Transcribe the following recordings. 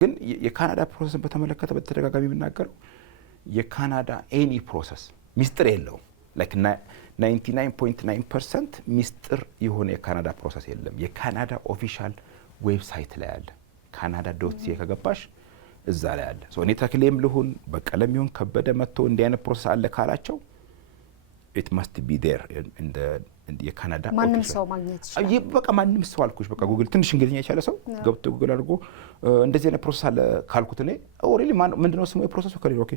ግን የካናዳ ፕሮሰስን በተመለከተ በተደጋጋሚ የምናገረው የካናዳ ኤኒ ፕሮሰስ ሚስጥር የለውም። ላይክ 99.9% ሚስጥር የሆነ የካናዳ ፕሮሰስ የለም። የካናዳ ኦፊሻል ዌብሳይት ላይ አለ። canada.ca ከገባሽ እዛ ላይ አለ። ሶ እኔ ተክሌም ልሁን በቀለም ይሁን ከበደ መጥቶ እንዲህ አይነት ፕሮሰስ አለ ካላቸው it must be there in the የካናዳ ማንም ሰው ማግኘት ይችላል። በቃ ማንም ሰው አልኩሽ። በቃ ጉግል ትንሽ እንግሊዝኛ የቻለ ሰው ገብቶ ጉግል አድርጎ እንደዚህ አይነት ፕሮሰስ አለ ካልኩት እኔ ኦሬሊ ምንድነው ስሙ የፕሮሰሱ ከሌ ኦኬ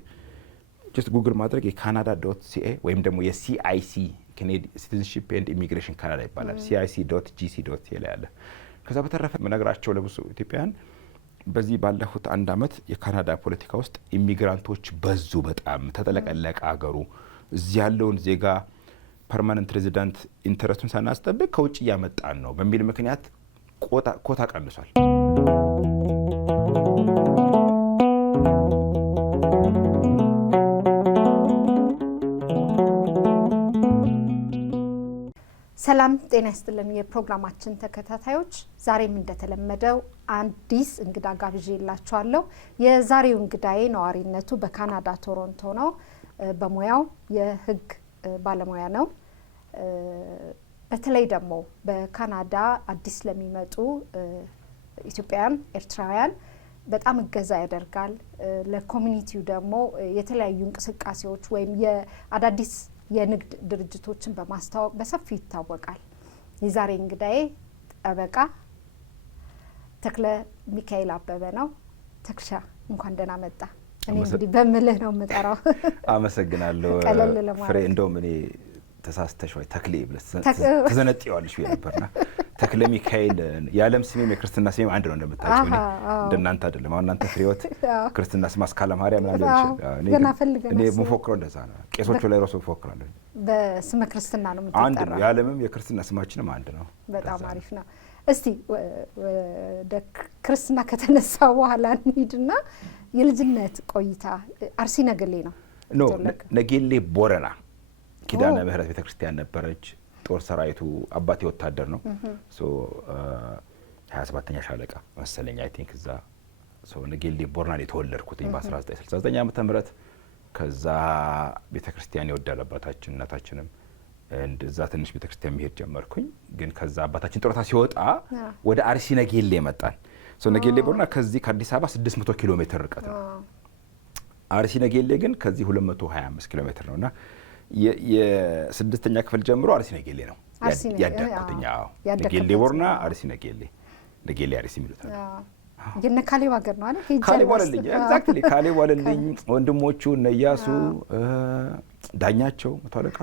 just ጉግል ማድረግ የcanada.ca ወይም ደግሞ የCIC Canadian Citizenship and Immigration Canada ይባላል። cic.gc.ca ላይ አለ። ከዛ በተረፈ መነግራቸው ለብዙ ኢትዮጵያውያን በዚህ ባለፉት አንድ አመት የካናዳ ፖለቲካ ውስጥ ኢሚግራንቶች በዙ፣ በጣም ተጠለቀለቀ አገሩ። እዚህ ያለውን ዜጋ ፐርማነንት ሬዚዳንት ኢንተረስቱን ሳናስጠብቅ ከውጭ እያመጣን ነው በሚል ምክንያት ኮታ ቀንሷል። ሰላም ጤና ይስጥልን የፕሮግራማችን ተከታታዮች፣ ዛሬም እንደተለመደው አዲስ እንግዳ ጋብዤላችኋለሁ። የዛሬው እንግዳዬ ነዋሪነቱ በካናዳ ቶሮንቶ ነው። በሙያው የህግ ባለሙያ ነው። በተለይ ደግሞ በካናዳ አዲስ ለሚመጡ ኢትዮጵያውያን፣ ኤርትራውያን በጣም እገዛ ያደርጋል። ለኮሚኒቲው ደግሞ የተለያዩ እንቅስቃሴዎች ወይም የአዳዲስ የንግድ ድርጅቶችን በማስተዋወቅ በሰፊው ይታወቃል። የዛሬ እንግዳዬ ጠበቃ ተክለ ሚካኤል አበበ ነው። ተክሻ እንኳን ደህና መጣ። እኔ እንግዲህ በምልህ ነው የምጠራው። አመሰግናለሁ ፍሬ። እንደውም እኔ ተሳስተሽ ወይ ተክሌ ብለሽ ተዘነጥያለሽ ነበርና ተክለ ሚካኤል የዓለም ስሜም የክርስትና ስሜም አንድ ነው እንደምታውቂው። እንደናንተ አይደለም። አሁን እናንተ ፍሬዎት ክርስትና ስም አስካለ ማርያም ማለት ነው። እኔ ሙፎክረው እንደዛ ነው። ቄሶቹ ላይ ራሱ ሙፎክራለሁ። በስመ ክርስትና ነው የምትጠራው። አንድ ነው። የዓለምም የክርስትና ስማችንም አንድ ነው። በጣም አሪፍ ነው። እስቲ ወደ ክርስትና ከተነሳ በኋላ እንሂድና የልጅነት ቆይታ አርሲ ነገሌ ነው? ኖ ነጌሌ ቦረና ኪዳነ ምህረት ቤተክርስቲያን ነበረች። ጦር ሰራዊቱ አባቴ ወታደር ነው። ሶ 27ኛ ሻለቃ መሰለኝ አይ ቲንክ እዛ ሶ ነጌሌ ቦረና የተወለድኩት በ1969 ዓመተ ምህረት። ከዛ ቤተክርስቲያን የወዳለ አባታችን እናታችንም እንደዛ ትንሽ ቤተክርስቲያን መሄድ ጀመርኩኝ። ግን ከዛ አባታችን ጦርታ ሲወጣ ወደ አርሲ ነጌሌ መጣን። ሶ ነጌሌ ቦረና ከዚህ ከአዲስ አበባ 600 ኪሎ ሜትር ርቀት ነው። አርሲ ነጌሌ ግን ከዚህ 225 ኪሎ ሜትር ነውና የስድስተኛ ክፍል ጀምሮ አርሲ ነጌሌ ነው ያደግኩትኛ። ነጌሌ ቦረና አርሲ ነጌሌ አርሲ የሚሉት ነው። የነ ካሌብ ሀገር ነው አይደል? ካሌብ ዋለልኝ ኤግዛክትሊ ካሌብ ዋለልኝ ወንድሞቹ እነ ኢያሱ ዳኛቸው መቶ አለቃ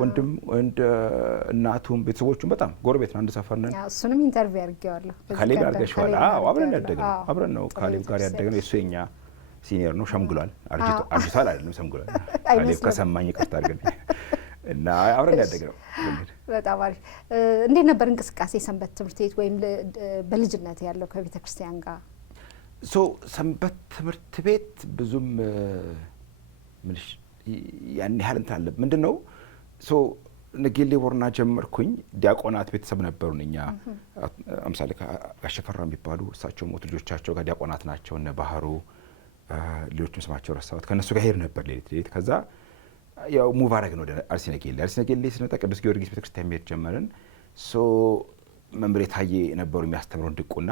ወንድም እናቱም ቤተሰቦቹም በጣም ጎረቤት ነው። አንድ ሰፈር ነን። እሱንም ኢንተርቪው አድርጌዋለሁ። ካሌብ አድርገሽዋል? አዎ አብረን ያደግነው አብረን ነው ካሌብ ጋር ያደግነው። የሱ የኛ ሲኒየር ነው። ሸምግሏል። አርጅቷል አይደለም ሸምግሏል። ካሌብ ከሰማኝ ይቅርታ አድርገኝ እና አብረን ያደግነው። በጣም አሪፍ። እንዴት ነበር እንቅስቃሴ ሰንበት ትምህርት ቤት ወይም በልጅነት ያለው ከቤተ ክርስቲያን ጋር? ሰንበት ትምህርት ቤት ብዙም ምንሽ ያን ያህል እንትን አለ ምንድነው ነጌሌ ቦረና ጀመርኩኝ። ዲያቆናት ቤተሰብ ነበሩን እኛ። አምሳሌ ጋሸፈራ የሚባሉ እሳቸው ሞት ልጆቻቸው ጋር ዲያቆናት ናቸው። እነ ባህሩ ሌሎችም ስማቸው ረሳሁት። ከነሱ ጋር ሄድ ነበር ሌሊት። ከዛ ያው ሙባረክ ነው ወደ አርሲ ነጌሌ ስንመጣ ቅዱስ ጊዮርጊስ ቤተክርስቲያን መሄድ ጀመርን። መምሬ ታዬ ነበሩ የሚያስተምሩን ድቁና።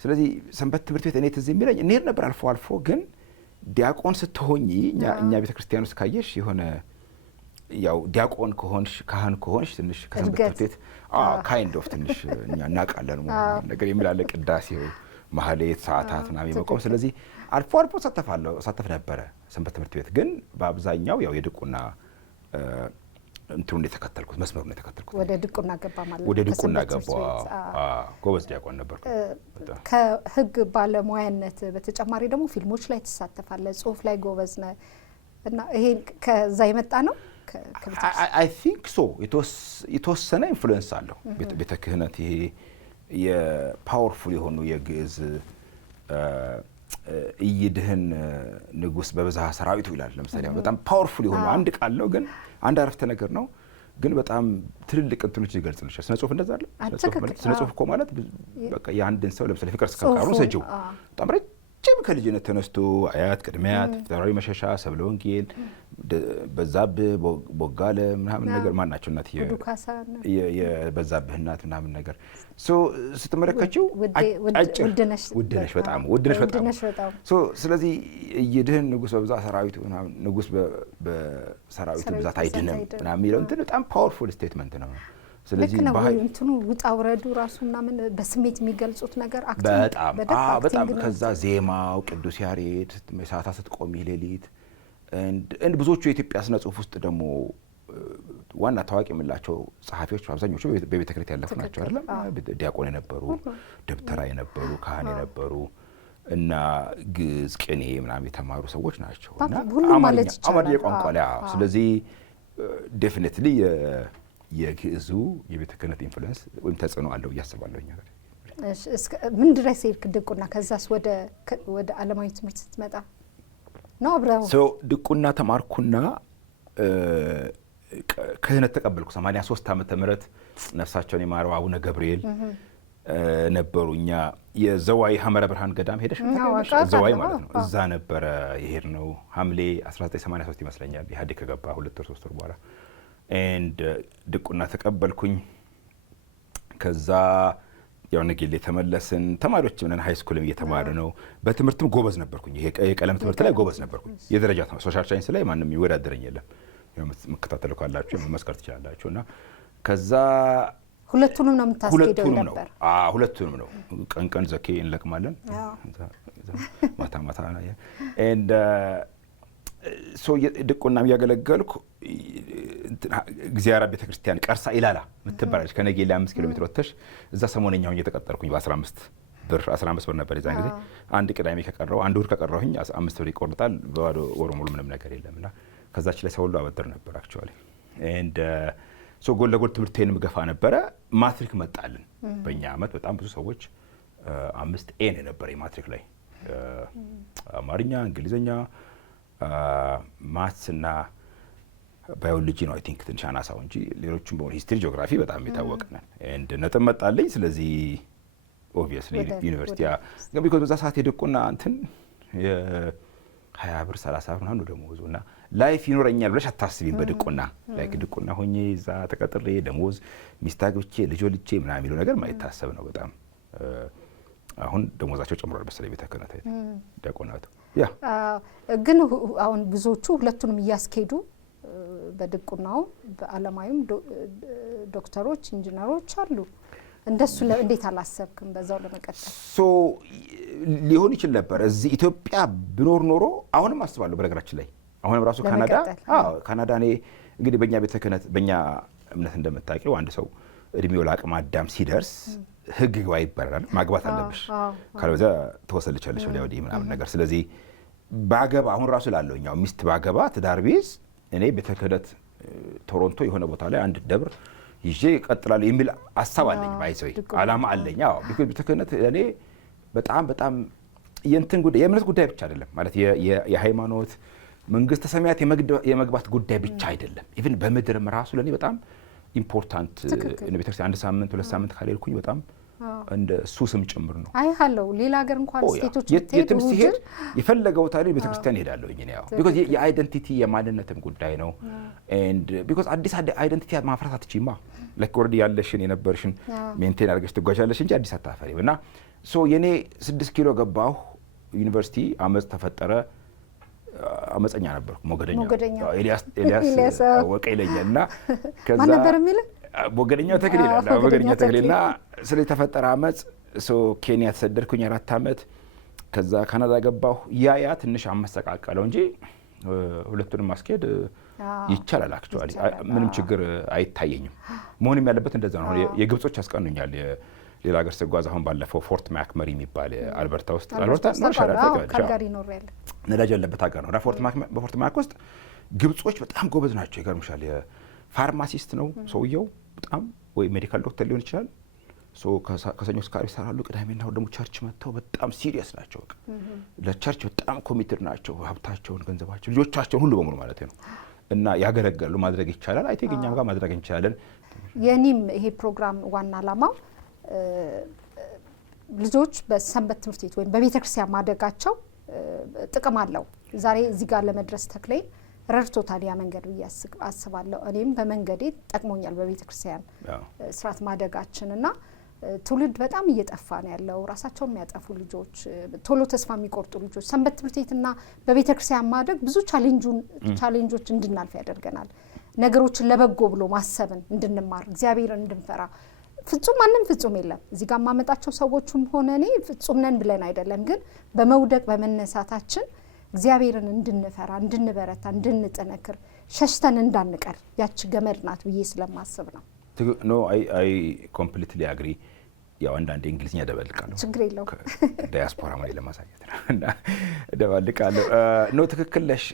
ስለዚህ ሰንበት ትምህርት ቤት እኔ ትዝ የሚለኝ እንሄድ ነበር አልፎ አልፎ። ግን ዲያቆን ስትሆኚ እኛ ቤተክርስቲያን ውስጥ ካየሽ የሆነ ያው ዲያቆን ከሆንሽ ካህን ከሆንሽ ትንሽ ከሰንበት ትምህርት ቤት ካይንድ ኦፍ ትንሽ እኛ እናውቃለን ነገር የሚላለ ቅዳሴው ማህሌት ሰዓታት ምናምን መቆም። ስለዚህ አልፎ አልፎ ሳተፍ ነበረ ሰንበት ትምህርት ቤት። ግን በአብዛኛው ያው የድቁና እንትሩን የተከተልኩት መስመሩን የተከተልኩት። ወደ ድቁና ገባ ማለት ነው። ወደ ድቁና ገባ። ጎበዝ ዲያቆን ነበርኩ። ከህግ ባለሙያነት በተጨማሪ ደግሞ ፊልሞች ላይ ትሳተፋለህ፣ ጽሁፍ ላይ ጎበዝ ነህ እና ይሄ ከዛ የመጣ ነው? አይ ቲንክ ሶ የተወሰነ ኢንፍሉዌንስ አለው። ቤተ ክህነት ይሄ የፓወርፉል የሆኑ የግዕዝ እይድህን ንጉስ በብዝሃ ሰራዊቱ ይላል። ለምሳሌ በጣም ፓወርፉል የሆኑ አንድ ቃል ነው፣ ግን አንድ አረፍተ ነገር ነው፣ ግን በጣም ትልልቅ እንትኖች ይገልጽልሻል። ስነ ጽሁፍ እንደዛ አለ። ስነ ጽሁፍ እኮ ማለት በቃ የአንድን ሰው ለምሳሌ ፍቅር እስከ መቃብሩ ሰጂው በጣም ከልጅነት ተነስቶ አያት ቅድመ አያት ፊታውራሪ መሸሻ፣ ሰብለ ወንጌል፣ በዛብህ ቦጋለ ምናምን ነገር ማን ናቸው እናትዬ የበዛብህ እናት ምናምን ነገር ስትመለከችው ውድነሽ በጣም ስለዚህ እይድህን ንጉሥ በብዛት ሰራዊቱ ምናምን ንጉሥ በሰራዊቱ ብዛት አይድንም ምናምን የሚለው እንትን በጣም ፓወርፉል ስቴትመንት ነው። ስለዚህ እንትኑ ውጣ ውረዱ ራሱ ምናምን በስሜት የሚገልጹት ነገር በጣም ከዛ ዜማው ቅዱስ ያሬድ ሰዓታት ስትቆሚ ሌሊት እንድ ብዙዎቹ የኢትዮጵያ ስነ ጽሁፍ ውስጥ ደግሞ ዋና ታዋቂ የምላቸው ጸሐፊዎች አብዛኞቹ በቤተ ክህነት ያለፉ ናቸው አይደለም። ዲያቆን የነበሩ ደብተራ የነበሩ ካህን የነበሩ እና ግዕዝ ቅኔ ምናምን የተማሩ ሰዎች ናቸው እና አማርኛ ቋንቋ ላይ ስለዚህ ዴፊኒትሊ የግዕዙ የቤተ ክህነት ኢንፍሉዌንስ ወይም ተጽዕኖ አለው እያስባለሁ። ምን ድረስ ሄድክ ድቁና? ከዛስ ወደ ዓለማዊ ትምህርት ስትመጣ ነው አብረው ድቁና ተማርኩና ክህነት ተቀበልኩ። 83 ዓመተ ምህረት ነፍሳቸውን የማረው አቡነ ገብርኤል ነበሩ። እኛ የዘዋይ ሐመረ ብርሃን ገዳም ሄደሽ ዘዋይ ማለት ነው። እዛ ነበረ የሄድ ነው ሐምሌ 1983 ይመስለኛል ኢህአዴግ ከገባ 2 ወር 3 ወር በኋላ ድቁና ተቀበልኩኝ። ከዛ ያው ነጌሌ ተመለስን። ተማሪዎች ምንን ሃይ ስኩልም እየተማረ ነው። በትምህርትም ጎበዝ ነበርኩኝ። ይሄ የቀለም ትምህርት ላይ ጎበዝ ነበርኩኝ። የደረጃ ሶሻል ሳይንስ ላይ ማንም ይወዳደረኝ የለም። መከታተል ካላችሁ መመስከር ትችላላችሁ። እና ከዛ ሁለቱንም ነው የምታስኬደው ነበር? ሁለቱንም ነው። ቀን ቀን ዘኬ እንለቅማለን፣ ማታ ማታ ድቁናም እያገለገልኩ እግዚአብሔር ቤተክርስቲያን ቀርሳ ኢላላ ምትባላለች ከነጌሌ 5 ኪሎ ሜትር ወጥተሽ እዛ ሰሞነኛው እየተቀጠርኩኝ በ15 ብር ነበር የዛን ጊዜ። አንድ ቅዳሜ ከቀረው አንድ እሑድ ከቀረሁኝ 5 ብር ይቆርጣል። በባዶ ወር ሙሉ ምንም ነገር የለምና ከዛች ላይ ሰው ሁሉ አበደር ነበር አክቹአሊ። ጎን ለጎን ትምህርቴንም ገፋ ነበረ። ማትሪክ መጣልን በእኛ አመት። በጣም ብዙ ሰዎች 5 ኤ ነው የነበረ ማትሪክ ላይ አማርኛ፣ እንግሊዝኛ፣ ማትስ እና ባዮሎጂ ነው አይ ቲንክ ትንሽ አናሳው እንጂ ሌሎቹም በሆነ ሂስትሪ ጂኦግራፊ በጣም የታወቀ ነን። ነጥብ መጣልኝ። ስለዚህ ኦብቪየስሊ ዩኒቨርሲቲ ቢኮዝ በዛ ሰዓት የድቁና እንትን የ20 ብር 30 ብር ምናምን ደሞዙ እና ላይፍ ይኖረኛል ብለሽ አታስቢም በድቁና ላይክ ድቁና ሆኜ እዛ ተቀጥሬ ደሞዝ ሚስት አግብቼ ልጅ ወልጄ ምናምን የሚለው ነገር ማይታሰብ ነው በጣም። አሁን ደሞዛቸው ጨምሯል መሰለኝ ቤተ ክህነት ዲያቆናቱ። ግን አሁን ብዙዎቹ ሁለቱንም እያስኬዱ በድቁናው በዓለማዊም ዶክተሮች ኢንጂነሮች አሉ። እንደሱ እንዴት አላሰብክም በዛው ለመቀጠል? ሊሆን ይችል ነበር። እዚህ ኢትዮጵያ ብኖር ኖሮ አሁንም አስባለሁ። በነገራችን ላይ አሁንም ራሱ ካናዳ እኔ እንግዲህ በእኛ ቤተ ክህነት በእኛ እምነት እንደምታውቂው አንድ ሰው እድሜው ለአቅመ አዳም ሲደርስ ህግ ግባ ይባላል። ማግባት አለብሽ ካልበዛ ተወሰልቻለሽ ወዲያ ወዲህ ምናምን ነገር። ስለዚህ ባገባ አሁን ራሱ ላለውኛው ሚስት ባገባ ትዳር ቢይዝ እኔ ቤተ ክህነት ቶሮንቶ የሆነ ቦታ ላይ አንድ ደብር ይዤ እቀጥላለሁ የሚል ሀሳብ አለኝ። ባይዘይ አላማ አለኝ። ቢኮዝ ቤተ ክህነት እኔ በጣም የእንትን ጉዳይ የእምነት ጉዳይ ብቻ አይደለም ማለት የሃይማኖት መንግስተ ሰማያት የመግባት ጉዳይ ብቻ አይደለም። ኢቭን በምድርም ራሱ ለኔ በጣም ኢምፖርታንት ቤተክርስቲያን አንድ ሳምንት 2 ሳምንት ካልሄድኩኝ በጣም እንደ ሱስም ጭምር ነው። አይሃለው ሌላ ሀገር እንኳን ስቴቶች የትም ሲሄድ የፈለገው ታዲያ ቤተክርስቲያን ሄዳለሁ እኔ ያው ቢኮዝ የአይደንቲቲ የማንነትም ጉዳይ ነው። ኤንድ ቢኮዝ አዲስ አይደንቲቲ ማፍራት አትችይማ። ላይክ ኦልሬዲ ያለሽን የነበርሽን ሜንቴን አድርገሽ ትጓዣለሽ እንጂ አዲስ አታፈሪም። እና የኔ 6 ኪሎ ገባሁ ዩኒቨርሲቲ አመጽ ተፈጠረ። አመፀኛ ነበርኩ። ሞገደኛ ኤልያስ ወቀ ይለኛልና ከዛ ማን ነበር የሚል ሞገደኛው ተክሌ ይላል። ሞገደኛ ተክሌና ስለዚህ ተፈጠረ አመጽ። ኬንያ ተሰደድኩኝ 4 አመት። ከዛ ካናዳ ገባሁ። ያ ትንሽ አመሰቃቀለው እንጂ ሁለቱንም ማስኬድ ይቻላል። አክቹአሊ ምንም ችግር አይታየኝም። መሆንም ያለበት እንደዛ ነው። የግብጾች ያስቀኑኛል። ሌላ ሀገር ስጓዝ አሁን ባለፈው ፎርት ማክመሪ የሚባል አልበርታ ውስጥ ካልጋሪ ነው ያለ ነዳጅ ያለበት ሀገር ነው። በፎርት ማክ ውስጥ ግብጾች በጣም ጎበዝ ናቸው። ይገርምሻል። የፋርማሲስት ነው ሰውየው በጣም ወይ ሜዲካል ዶክተር ሊሆን ይችላል። ከሰኞ እስከ ዓርብ ይሰራሉ። ቅዳሜና እሑድ ደግሞ ቸርች መጥተው በጣም ሲሪየስ ናቸው። ለቸርች በጣም ኮሚትድ ናቸው። ሀብታቸውን፣ ገንዘባቸውን፣ ልጆቻቸውን ሁሉ በሙሉ ማለት ነው እና ያገለግላሉ። ማድረግ ይቻላል። አይ ቲንክ እኛም ጋር ማድረግ እንችላለን። የኔም ይሄ ፕሮግራም ዋና ዓላማው ልጆች በሰንበት ትምህርት ቤት ወይም በቤተ ክርስቲያን ማደጋቸው ጥቅም አለው። ዛሬ እዚህ ጋር ለመድረስ ተክሌ ረድቶታል ያ መንገድ ብዬ አስባለሁ። እኔም በመንገዴ ጠቅሞኛል በቤተ ክርስቲያን ስርዓት ማደጋችን እና ትውልድ በጣም እየጠፋ ነው ያለው። ራሳቸውን የሚያጠፉ ልጆች፣ ቶሎ ተስፋ የሚቆርጡ ልጆች። ሰንበት ትምህርት ቤትና በቤተ ክርስቲያን ማደግ ብዙ ቻሌንጆች እንድናልፍ ያደርገናል። ነገሮችን ለበጎ ብሎ ማሰብን እንድንማር፣ እግዚአብሔርን እንድንፈራ። ፍጹም ማንም ፍጹም የለም። እዚህ ጋር የማመጣቸው ሰዎችም ሆነ እኔ ፍጹም ነን ብለን አይደለም፣ ግን በመውደቅ በመነሳታችን እግዚአብሔርን እንድንፈራ፣ እንድንበረታ፣ እንድንጠነክር፣ ሸሽተን እንዳንቀር ያቺ ገመድ ናት ብዬ ስለማስብ ነው። ኖ አይ ኮምፕሊትሊ አግሪ። ያው አንዳንዴ እንግሊዝኛ ደበልቃለሁ፣ ችግር የለው ዳያስፖራ ማለት ለማሳየት ነው እና ደበልቃለሁ። ኖ ትክክል ነሽ።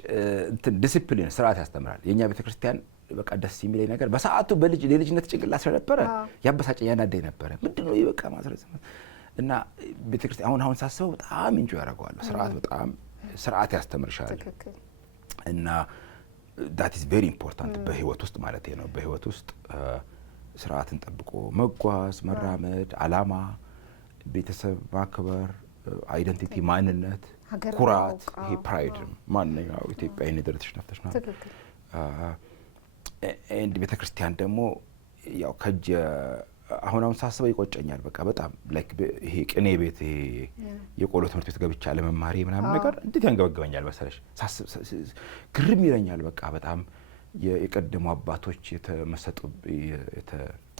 ዲሲፕሊን ስርዓት ያስተምራል። የኛ ቤተክርስቲያን በቃ ደስ የሚለኝ ነገር በሰዓቱ የልጅነት ጭንቅላት ስለነበረ ያበሳጨኝ ያናደኝ ነበረ። ምንድነው ይበቃ ማስረጽ እና ቤተክርስቲያን አሁን ሳስበው በጣም ኢንጆይ ያደርገዋለሁ። በጣም ስርዓት ያስተምርሻል እና ዳት ኢዝ ቬሪ ኢምፖርታንት በህይወት ውስጥ ማለት ነው። በህይወት ውስጥ ስርዓትን ጠብቆ መጓዝ፣ መራመድ፣ አላማ፣ ቤተሰብ ማክበር፣ አይደንቲቲ፣ ማንነት፣ ኩራት፣ ይሄ ፕራይድ ማንኛው ኢትዮጵያዊ ደረትሽ ነፍተሽ ነው። እንድ ቤተክርስቲያን ደግሞ ያው ከጀ አሁን ሳስበው ይቆጨኛል። በቃ በጣም ላይክ ይሄ ቅኔ ቤት ይሄ የቆሎ ትምህርት ቤት ገብቻ ለመማሪ ምናምን ነገር እንዴት ያንገበገበኛል መሰለሽ፣ ግርም ይለኛል። በቃ በጣም የቀደሙ አባቶች የተመሰጡ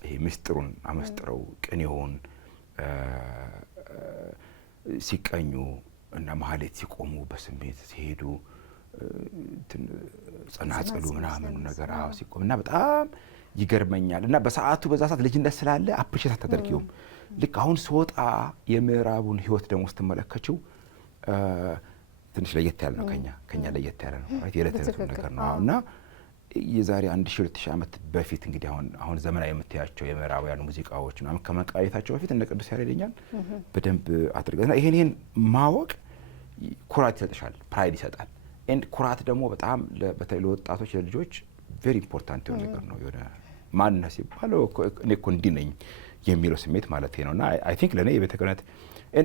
ይሄ ምስጢሩን አመስጥረው ቅኔውን ሲቀኙ እና ማህሌት ሲቆሙ በስሜት ሲሄዱ ጸናጽሉ ምናምን ነገር ሲቆም እና በጣም ይገርመኛል። እና በሰዓቱ በዛ ሰዓት ልጅነት ስላለ አፕሪሼት አታደርጊውም። ልክ አሁን ስወጣ የምዕራቡን ህይወት ደግሞ ስትመለከችው ትንሽ ለየት ያለ ነው፣ ከኛ ለየት ያለ ነው። የዕለት ነገር ነው እና የዛሬ 1000-2000 ዓመት በፊት እንግዲህ አሁን ዘመናዊ የምታያቸው የምዕራባውያን ሙዚቃዎች ምናምን ከመቃየታቸው በፊት እነ ቅዱስ ያሬድኛል በደንብ አድርገና ይሄን ማወቅ ኩራት ይሰጥሻል፣ ፕራይድ ይሰጣል። ኤንድ ኩራት ደግሞ በጣም በተለይ ለወጣቶች ለልጆች ቬሪ ኢምፖርታንት የሆነ ነገር ነው። የሆነ ማንነት ሲባል እኔ እኮ እንዲህ ነኝ የሚለው ስሜት ማለት ነው። እና አይ ቲንክ ለእኔ የቤተ ክህነት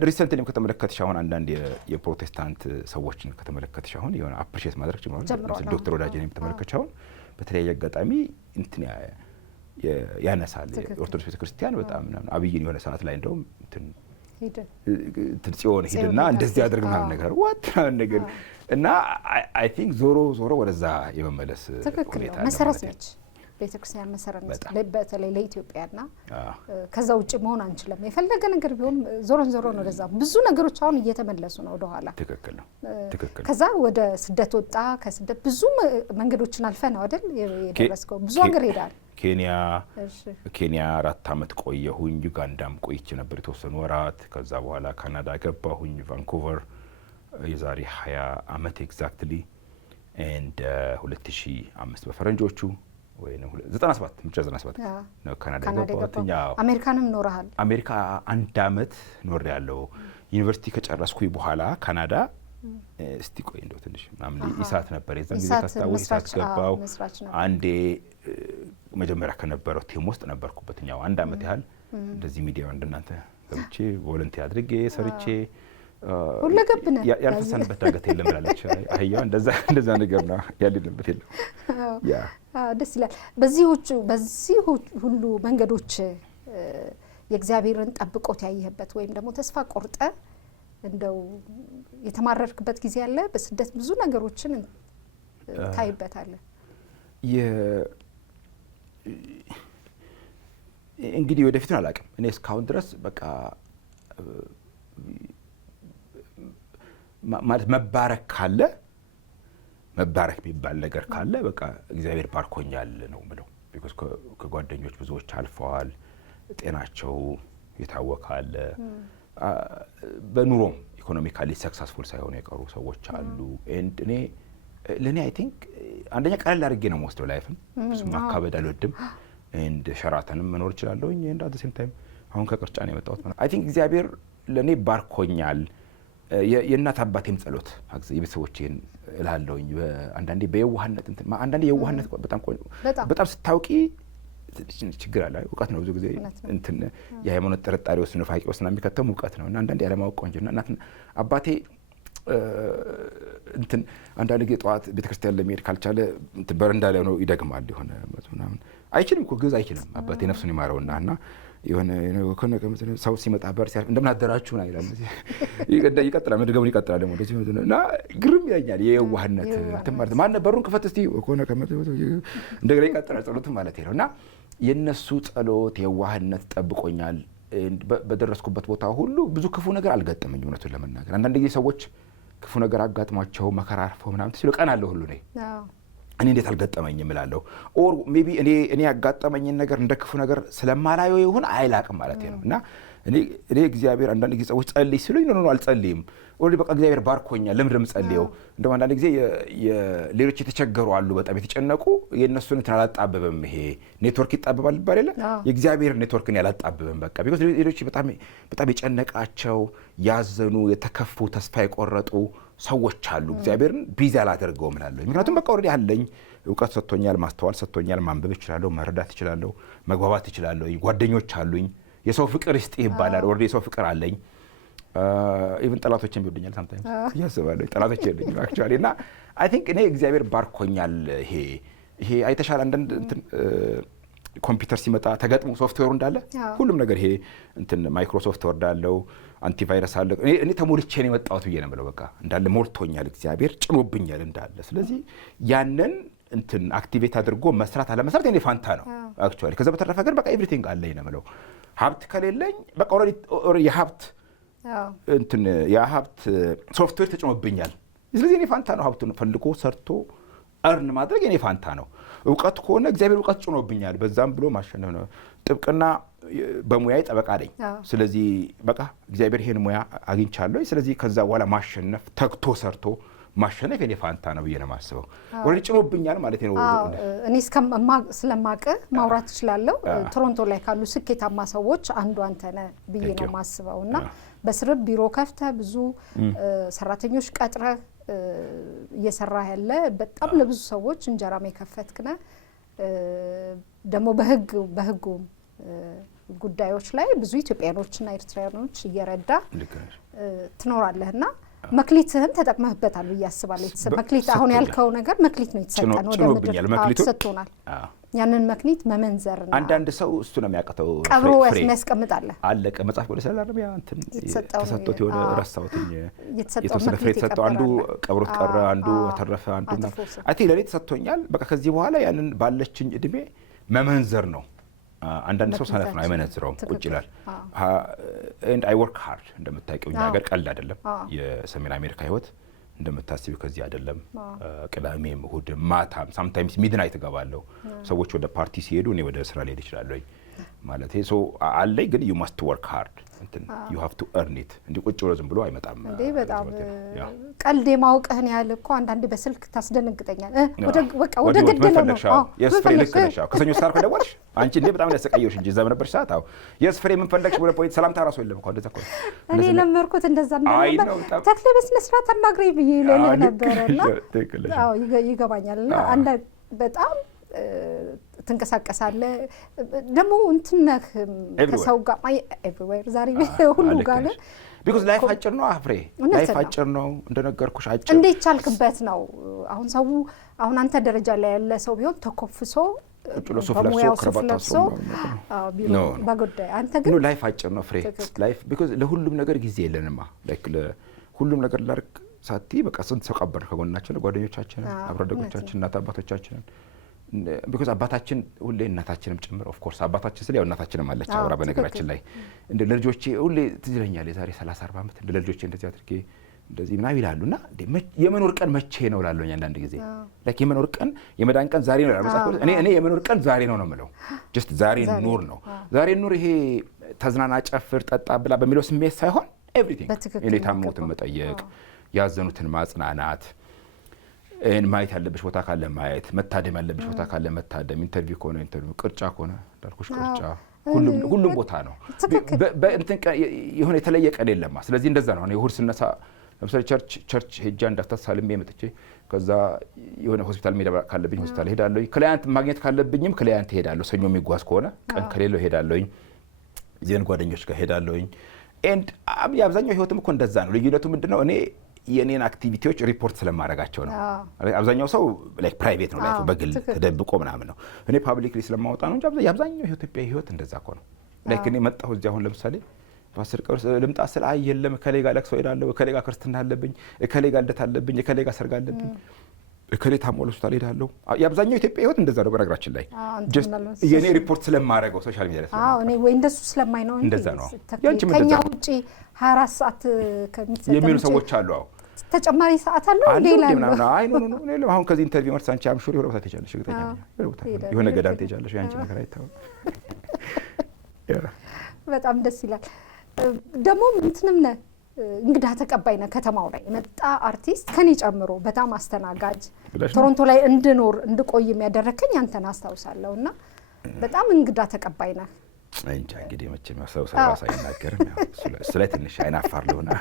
ሪሰንትሊም ከተመለከትሽ አሁን አንዳንድ የፕሮቴስታንት ሰዎችን ከተመለከትሽ አሁን የሆነ አፕሪሼት ማድረግ ጀምሯል። ዶክተር ወዳጄን ከተመለከትሽ አሁን በተለያየ አጋጣሚ እንትን ያነሳል። የኦርቶዶክስ ቤተክርስቲያን በጣም አብይን የሆነ ሰዓት ላይ እንደውም እንትን ጽዮን ሂድና እንደዚህ አድርግ ምናምን ነገር ዋት ነገር እና አይ ቲንክ ዞሮ ወደዛ የመመለስ ሁኔታ መሰረት ነች ቤተክርስቲያን መሰረት ነች። በተለይ ለኢትዮጵያና ከዛ ውጭ መሆን አንችልም። የፈለገ ነገር ቢሆን ዞሮ ነው ወደዛ። ብዙ ነገሮች አሁን እየተመለሱ ነው ወደኋላ። ትክክል ነው። ከዛ ወደ ስደት ወጣ። ከስደት ብዙ መንገዶችን አልፈ ነው አይደል የደረስከው። ብዙ ሀገር ሄዳል። ኬንያ 4 ዓመት ቆየሁኝ። ዩጋንዳም ቆይቼ ነበር የተወሰኑ ወራት። ከዛ በኋላ ካናዳ ገባሁኝ፣ ቫንኩቨር የዛሬ 20 ዓመት ኤግዛክትሊ ኤንድ 2005 በፈረንጆቹ ወይ 97 ነው ካናዳ ገባሁት። አሜሪካንም ኖርሃል? አሜሪካ 1 ዓመት ኖር ያለው ዩኒቨርሲቲ ከጨረስኩኝ በኋላ ካናዳ እስቲ ቆይ እንደው ትንሽ ምናምን ኢሳት ነበር የዛን ጊዜ ካስታወስ ኢሳት ገባው። አንዴ መጀመሪያ ከነበረው ቲም ውስጥ ነበርኩበትኛው 1 ዓመት ያህል እንደዚህ ሚዲያው እንደናንተ ገብቼ ቮለንቲር አድርጌ ሰርቼ ሁለገብነ ያልፈሰንበት ዳገት የለም ብላለች አህያው። እንደዛ ነገር ነው ያለንበት የለም። ያ ደስ ይላል። በዚህ ሁሉ መንገዶች የእግዚአብሔርን ጠብቆት ያየህበት ወይም ደግሞ ተስፋ ቆርጠ እንደው የተማረርክበት ጊዜ አለ? በስደት ብዙ ነገሮችን ታይበታለህ። እንግዲህ ወደፊቱን አላውቅም። እኔ እስካሁን ድረስ በቃ ማለት መባረክ ካለ መባረክ የሚባል ነገር ካለ በቃ እግዚአብሔር ባርኮኛል ነው የምለው። ቢኮዝ ከጓደኞች ብዙዎች አልፈዋል፣ ጤናቸው የታወከ አለ፣ በኑሮም ኢኮኖሚካሊ ሰክሰስፉል ሳይሆኑ የቀሩ ሰዎች አሉ። ኤንድ ለእኔ አይ ቲንክ አንደኛ ቀለል አድርጌ ነው የምወስደው ላይፍን። ብዙ ማካበድ አልወድም። ኤንድ ሸራተንም መኖር እችላለሁ። ኤንድ አት ዘ ሴም ታይም አሁን ከቅርጫ ነው የመጣሁት። አይ ቲንክ እግዚአብሔር ለእኔ ባርኮኛል። የእናት አባቴም ጸሎት የቤተሰቦቼን እላለሁኝ። አንዳንዴ በየዋህነት አንዳንዴ የዋህነት በጣም ስታውቂ ችግር አለ። እውቀት ነው ብዙ ጊዜ እንትን የሃይማኖት ጥርጣሬ ውስጥ ንፋቂ ውስጥ የሚከተው እውቀት ነው እና አንዳንዴ ያለማወቅ ቆንጆ እና እናት አባቴ እንትን አንዳንድ ጊዜ ጠዋት ቤተክርስቲያን ለመሄድ ካልቻለ እንትን በረንዳ ላይ ሆኖ ይደግማል የሆነ ምናምን አይችልም እኮ ግዕዝ አይችልም አባቴ ነፍሱን ይማረውና እና የሆነ ሰው ሲመጣ በር ሲያልፍ እንደምን አደራችሁ ና ይላል ይቀጥላል መድገሙን ይቀጥላል ደግሞ እንደዚህ እና ግርም ይለኛል የዋህነት እንትን ማለት ማን በሩን ክፈት እስቲ ከሆነ እንደገና ይቀጥላል ጸሎቱ ማለት ነው እና የነሱ ጸሎት የዋህነት ጠብቆኛል በደረስኩበት ቦታ ሁሉ ብዙ ክፉ ነገር አልገጠመኝም እውነቱን ለመናገር አንዳንድ ጊዜ ሰዎች ክፉ ነገር አጋጥሟቸው መከራ አርፈው ምናምን ሲሉ ቀናለሁ ሁሉ ነኝ እኔ እንዴት አልገጠመኝም እላለሁ ኦር ሜቢ እኔ ያጋጠመኝን ነገር እንደ ክፉ ነገር ስለማላየው ይሁን አይላቅም ማለት ነው እና እኔ እግዚአብሔር አንዳንድ ጊዜ ሰዎች ጸልይ ሲሉኝ ነው አልጸልይም ኦልሬዲ በቃ እግዚአብሔር ባርኮኛል ለምን ጸልየው እንደው አንዳንድ ጊዜ ሌሎች የተቸገሩ አሉ በጣም የተጨነቁ የነሱን እንትን አላጣበበም ይሄ ኔትወርክ ይጣበባል ይባል የለ የእግዚአብሔር ኔትወርክን ያላጣበበም በቃ ቢኮዝ ሌሎች በጣም የጨነቃቸው ያዘኑ የተከፉ ተስፋ የቆረጡ ሰዎች አሉ እግዚአብሔርን ቢዚ አላደርገውም እላለሁ ምክንያቱም በቃ ኦልሬዲ አለኝ እውቀት ሰጥቶኛል ማስተዋል ሰጥቶኛል ማንበብ እችላለሁ መረዳት እችላለሁ መግባባት እችላለሁ ጓደኞች አሉኝ የሰው ፍቅር ይስጥ ይባላል ኦልሬዲ የሰው ፍቅር አለኝ ኢቭን ጠላቶችም ይወዱኛል ሳምታይምስ ያስባለሁ ጠላቶች ይወዱኛል አክቹአሊ እና አይ ቲንክ እኔ እግዚአብሔር ባርኮኛል ይሄ አይተሻል አንዳንድ እንትን ኮምፒውተር ሲመጣ ተገጥሞ ሶፍትዌሩ እንዳለ ሁሉም ነገር ይሄ እንትን ማይክሮሶፍት ወርድ አለው አንቲቫይረስ አለ እኔ ተሞልቼ ነው የመጣሁት ብዬ ነው የምለው በቃ እንዳለ ሞልቶኛል እግዚአብሔር ጭኖብኛል እንዳለ ስለዚህ ያንን እንትን አክቲቬት አድርጎ መስራት አለ መስራት የኔ ፋንታ ነው አክቹአሊ ከዛ በተረፈ ግን በቃ ኤቭሪቲንግ አለኝ ነው የምለው ሀብት ከሌለኝ በቃ ኦልሬዲ የሀብት ሶፍትዌር ተጭኖብኛል ስለዚህ የኔ ፋንታ ነው ሀብቱን ፈልጎ ሰርቶ እርን ማድረግ የኔ ፋንታ ነው እውቀት ከሆነ እግዚአብሔር እውቀት ጭኖብኛል በዛም ብሎ ማሸነፍ ነው ጥብቅና በሙያዬ ጠበቃ ነኝ ስለዚህ በቃ እግዚአብሔር ይሄን ሙያ አግኝቻለሁ ስለዚህ ከዛ በኋላ ማሸነፍ ተግቶ ሰርቶ ማሸነፍ የኔ ፋንታ ነው ብዬ ነው የማስበው ወሬ ጭኖብኛል ማለት ነው እኔ ስለማቀ ማውራት እችላለሁ ቶሮንቶ ላይ ካሉ ስኬታማ ሰዎች አንዱ አንተ ነህ ብዬ ነው የማስበውና በስርብ ቢሮ ከፍተህ ብዙ ሰራተኞች ቀጥረህ እየሰራህ ያለ በጣም ለብዙ ሰዎች እንጀራም የከፈትክ ነህ ደግሞ በህጉ ጉዳዮች ላይ ብዙ ኢትዮጵያኖችና ኤርትራውያኖች እየረዳ ትኖራለህና መክሊትህን ተጠቅመህበታል ብዬ አስባለሁ መክሊት አሁን ያልከው ነገር መክሊት ነው የተሰጠን ወደ ምድር ተሰጥቶናል ያንን መክሊት መመንዘርና አንዳንድ ሰው እሱ ነው የሚያቀተው ቀብሮ ያስቀምጣል አለቀ መጽሐፍ ወደ ሰላም ያ እንትን ተሰጥቶት የሆነ ረሳውትኝ የተሰጠው ፍሬ ተሰጠው አንዱ ቀብሮት ቀረ አንዱ ተረፈ አንዱ አቲ ለኔ ተሰጥቶኛል በቃ ከዚህ በኋላ ያንን ባለችኝ እድሜ መመንዘር ነው አንዳንድ ሰው ሰነፍ ነው አይመነዝረውም ቁጭ ይላል and I work hard እንደምታውቂው ነገር ቀልድ አይደለም የሰሜን አሜሪካ ህይወት እንደምታስቢው ከዚህ አይደለም ቅዳሜም እሁድም ማታም sometimes midnight እገባለሁ ሰዎች ወደ ፓርቲ ሲሄዱ እኔ ወደ ስራ ልሄድ እችላለሁ ማለት ሶ አለኝ ግን you must work hard እንትን you have to earn it እንዴ ቁጭ ብሎ ዝም ብሎ አይመጣም እንዴ በጣም ቀልድ የማውቀህን ያህል እኮ አንዳንዴ በስልክ ታስደነግጠኛል ወደ ገደለው ነው የስፍሬ ልክ ነሽ ከሰኞ ስታር ከደወልሽ አንቺ እንዴ በጣም ያሰቃየውሽ እንጂ እዛ በነበርሽ ሰዓት አው የስፍሬ ምን ፈለግሽ ብለ ፖይንት ሰላምታ ራሱ የለም እኮ እንደዛ እኮ እኔ ለመርኩት እንደዛ ነበር ተክለ በስነ ስርዓት አናግረኝ ብዬ ይለኝ ነበርና አው ይገባኛልና አንድ በጣም ትንቀሳቀሳለህ ደግሞ እንትነህ ከሰው ጋር ኤቭሪዌር ዛሬ ሁሉ ጋር because life አጭር ነው አፍሬ life አጭር ነው እንደነገርኩሽ አጭር እንዴት ቻልክበት ነው አሁን አንተ ደረጃ ላይ ያለ ሰው ቢሆን ተኮፍሶ በሙያው ሱፍለብሶ ቢሮ በጉዳይ አንተ ግን life አጭር ነው ፍሬ life because ለሁሉም ነገር ጊዜ የለንማ like ሁሉም ነገር ላርክ ሳቲ በቃ ስንት ሰው ቀበር ከጎናችን ጓደኞቻችን አብረደጎቻችን እናት አባቶቻችን because አባታችን ሁሌ እናታችንም ጭምር of course አባታችን ስለ ያው እናታችንም አለች አብራ በነገራችን ላይ እንደ ለልጆቼ ሁሌ ትዝ ይለኛል የዛሬ 30 40 ዓመት እንደ ለልጆቼ እንደዚህ አድርጌ እንደዚህ ምናምን ይላሉና የመኖር ቀን መቼ ነው ላለኝ አንዳንድ ጊዜ like የመኖር ቀን የመዳን ቀን ዛሬ ነው ማለት እኔ የመኖር ቀን ዛሬ ነው የምለው just ዛሬ ኑር ነው ዛሬ ኑር ይሄ ተዝናና ጨፍር ጠጣ ብላ በሚለው ስሜት ሳይሆን everything እኔ ታሞትን መጠየቅ ያዘኑትን ማጽናናት ማየት ያለብሽ ቦታ ካለ ማየት መታደም ያለብሽ ቦታ ካለ መታደም ኢንተርቪው ከሆነ ኢንተርቪው ቅርጫ ከሆነ ዳልኩሽ ቅርጫ ሁሉም ቦታ ነው በእንትን የሆነ የተለየ ቀን የለም ስለዚህ እንደዛ ነው እኔ እሁድ ስነሳ ለምሳሌ ቸርች ሄጃ እንዳስተሳልሜ መጥቼ ከዛ የሆነ ሆስፒታል ሜዳ ካለብኝ ሆስፒታል ሄዳለሁ ክላይንት ማግኘት ካለብኝም ክላይንት ሄዳለሁ ሰኞ የሚጓዝ ከሆነ ቀን ከሌለው ሄዳለሁኝ ዜን ጓደኞች ጋር ሄዳለሁኝ and አብዛኛው ህይወትም እኮ እንደዛ ነው ልዩነቱ ምንድነው እኔ የኔን አክቲቪቲዎች ሪፖርት ስለማረጋቸው ነው። አብዛኛው ሰው ላይክ ፕራይቬት ነው ላይፍ በግል ተደብቆ ምናምን ነው። እኔ ፓብሊክሊ ስለማወጣ ነው እንጂ የአብዛኛው ኢትዮጵያዊ ህይወት እንደዛ እኮ ነው። ላይክ እኔ መጣሁ እዚህ አሁን ለምሳሌ በአስር ቀን ልምጣ ስል አይ የለም እከሌ ጋር ለቅሶ ሄዳለሁ፣ እከሌ ጋር ክርስትና አለብኝ፣ እከሌ ጋር ልደት አለብኝ፣ እከሌ ጋር ሰርግ አለብኝ፣ እከሌ ታሞ ሆስፒታል ሄዳለሁ። የአብዛኛው ኢትዮጵያ ህይወት እንደዛ ነው። በነገራችን ላይ ጀስት የኔ ሪፖርት ስለማረገው ሶሻል ሚዲያ ላይ እኔ ወይ እንደሱ ስለማይ ነው እንጂ እንደዛ ነው። ከኛ ውጪ 24 ሰዓት ከሚሰጠን የሚሉ ሰዎች አሉ። አዎ ተጨማሪ ሰዓት አለው ሌላ ነው። አይ ኖ አሁን ከዚህ ኢንተርቪው ማለት አንቺ አምሹር የሆነ ቦታ ትሄጃለሽ፣ እርግጠኛ ነኝ የሆነ ገዳም ትሄጃለሽ። ያንቺ ነገር አይታወቅም። በጣም ደስ ይላል። ደግሞ እንትንም ነህ እንግዳ ተቀባይ ነህ። ከተማው ላይ የመጣ አርቲስት ከኔ ጨምሮ በጣም አስተናጋጅ፣ ቶሮንቶ ላይ እንድቆይ የሚያደረከኝ አንተን አስታውሳለሁ። እና በጣም እንግዳ ተቀባይ ነህ። እንጃ እንግዲህ መቼም ሰው ራሱ አይናገርም። እሱ ላይ ትንሽ አይናፋር ልሆና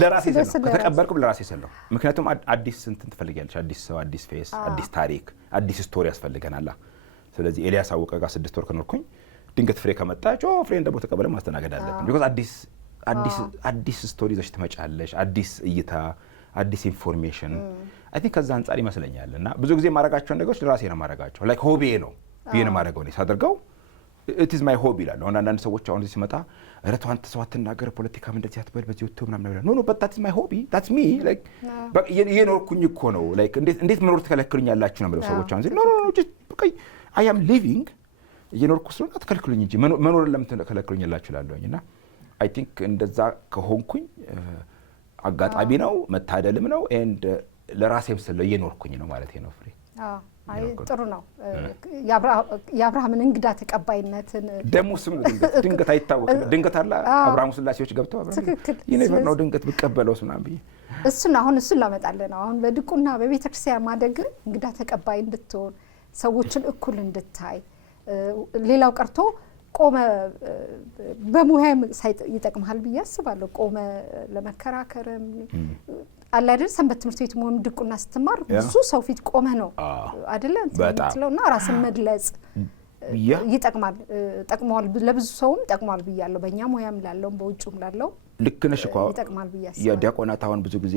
ለራሴ ሰለው ከተቀበልኩም ለራሴ ሰለው። ምክንያቱም አዲስ እንትን ትፈልጊያለሽ፣ አዲስ ሰው፣ አዲስ ፌስ፣ አዲስ ታሪክ፣ አዲስ ስቶሪ ያስፈልገናል። ስለዚህ ኤልያስ አወቀ ጋር 6 ወር ከኖርኩኝ ድንገት ፍሬ ከመጣች ፍሬን ደግሞ ተቀበለ ማስተናገድ አለብን። ቢኮዝ አዲስ ስቶሪ ይዘሽ ትመጫለሽ፣ አዲስ እይታ፣ አዲስ ኢንፎርሜሽን። አይ ቲንክ ከዛ አንጻር ይመስለኛል። እና ብዙ ጊዜ የማረጋቸውን ነገሮች ለራሴ ነው የማረጋቸው። ላይክ ሆቢዬ ነው ብዬ ነው የማረገው። እኔ ሳደርገው ኢት ኢዝ ማይ ሆቢ ይላል። አንዳንድ ሰዎች አሁን እዚህ ሲመጣ እረቱ አንተ ሰው አትናገር፣ ፖለቲካም እንደዚህ አትበል፣ በዚህ ወጥቶ ምናምን ነገር ኖ በት ዳት ኢዝ ማይ ሆቢ ዳትስ ሚ ላይክ በቃ እየኖርኩኝ እኮ ነው። ላይክ እንዴት መኖር ትከለክሉኛላችሁ ነው የምለው ሰዎች አሁን ኖ ጀስት በቃ አይ አም ሊቪንግ እየኖርኩ ስለሆነ አትከለክሉኝ እንጂ መኖር ለምን ትከለክሉኛላችሁ እላለሁኝ። እና አይ ቲንክ እንደዛ ከሆንኩኝ አጋጣሚ ነው መታደልም ነው ኤንድ ለራሴም ስለው እየኖርኩኝ ነው ማለት ነው። ፍሬ አይ ጥሩ ነው። የአብርሃምን እንግዳ ተቀባይነትን ደግሞ ስም ድንገት አይታወቅም። ድንገት አለ አብርሃም ስላሴዎች ገብተው ይነበር ነው ድንገት ብቀበለውስ ምናምን ብዬ እሱን ላመጣልህ ነው። አሁን በድቁና በቤተክርስቲያን ማደግ እንግዳ ተቀባይ እንድትሆን፣ ሰዎችን እኩል እንድታይ፣ ሌላው ቀርቶ ቆመ በሙያም ይጠቅምሃል ብዬ አስባለሁ። ቆመ ለመከራከርም አለ አይደል? ሰንበት ትምህርት ቤት ሙም ድቁና ስትማር ብዙ ሰው ፊት ቆመ ነው አይደል? እንትለውና ራስን መግለጽ ይጠቅማል፣ ጠቅሟል፣ ለብዙ ሰውም ጠቅሟል ብያለሁ። በእኛ ሙያም ላለው በውጭም ላለው ልክ ነሽ እኮ ይጠቅማል ብዬ አስባለሁ። የዲያቆናት አሁን ብዙ ጊዜ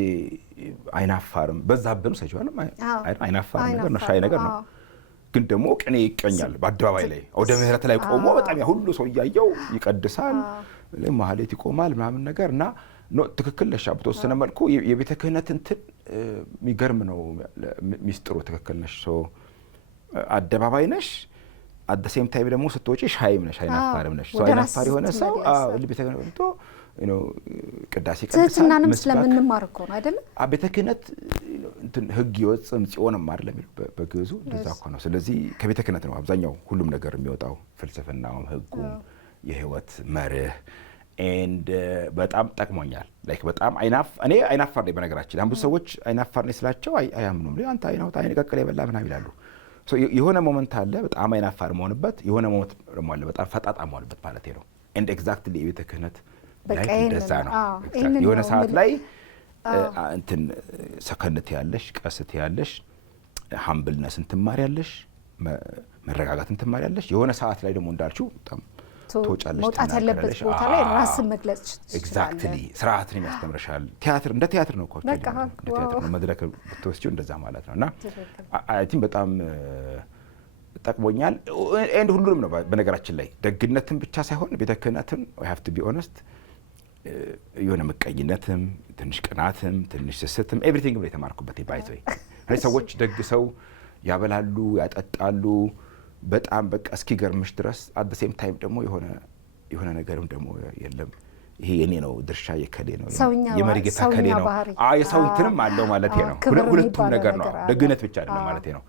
አይናፋርም በዛብን ሰይዋል አይናፋርም ነገር ነው፣ ሻይ ነገር ነው። ግን ደግሞ ቅኔ ይቀኛል በአደባባይ ላይ ወደ ምህረት ላይ ቆሞ በጣም ያ ሁሉ ሰው እያየው ይቀድሳል፣ ለማህሌት ይቆማል ምናምን ነገር እና ትክክል ነሽ። በተወሰነ መልኩ የቤተ ክህነት እንትን የሚገርም ነው ሚስጥሩ። ትክክል ነሽ። አደባባይ ነሽ፣ አት ሴም ታይም ደግሞ ስትወጪ ሻይም ነሽ፣ አይናፋርም ነሽ። አይናፋር የሆነ ሰው ቤተ ክህነት ቅዳሴ ቅድስናንም ስለምንማር እኮ ነው አይደል? ቤተ ክህነት እንትን ህግ ይወጽም ጽዮንም አይደለም በግዕዙ እንደዛ እኮ ነው። ስለዚህ ከቤተ ክህነት ነው አብዛኛው ሁሉም ነገር የሚወጣው፣ ፍልስፍናውም፣ ህጉም፣ የህይወት መርህ ኤንድ በጣም ጠቅሞኛል። ላይክ በጣም እኔ አይናፋር ነኝ በነገራችን። አንዱ ሰዎች አይናፋር ነኝ ስላቸው አያምኑም። አንተ አይን ቀቅል የበላ ምናምን ይላሉ። የሆነ ሞመንት አለ በጣም አይናፋር መሆንበት፣ የሆነ ሞመንት ደግሞ አለ በጣም ፈጣጣ መሆንበት ማለት ነው። ኤንድ ኤግዛክትሊ የቤተ ክህነት ላይ እንደዛ ነው። የሆነ ሰዓት ላይ እንትን ሰከንት ያለሽ፣ ቀስት ያለሽ፣ ሃምብልነስን ትማሪያለሽ፣ መረጋጋትን ትማሪያለሽ። የሆነ ሰዓት ላይ ደግሞ እንዳልሽው በጣም ተወጫለሽ፣ መውጣት ያለበት ቦታ ላይ ራስን መግለጽ ትችላለሽ። ኤግዛክትሊ ስርዓትን ያስተምርሻል። ቲያትር እንደ ቲያትር ነው እኮ እንደ ቲያትር ነው። መድረክ ብትወስጂው እንደዛ ማለት ነውና አይ ቲንክ በጣም ጠቅሞኛል። ኤንድ ሁሉንም ነው በነገራችን ላይ ደግነትን ብቻ ሳይሆን ቤተ ክህነትን ዊ ሃቭ ቱ ቢ ኦነስት የሆነ ምቀኝነትም ትንሽ ቅናትም ትንሽ ስስትም ኤቭሪቲንግ ነው የተማርኩበት። ባይዘይ ሰዎች ደግ ሰው ያበላሉ፣ ያጠጣሉ በጣም በቃ እስኪገርምሽ ድረስ አት ዘ ሴም ታይም ደግሞ የሆነ ነገርም ደግሞ የለም ይሄ የኔ ነው ድርሻ የከሌ ነው የመሪጌታ ከሌ ነው የሰው እንትንም አለው ማለት ነው። ሁለቱም ነገር ነው፣ ደግነት ብቻ አይደለም ማለት ነው።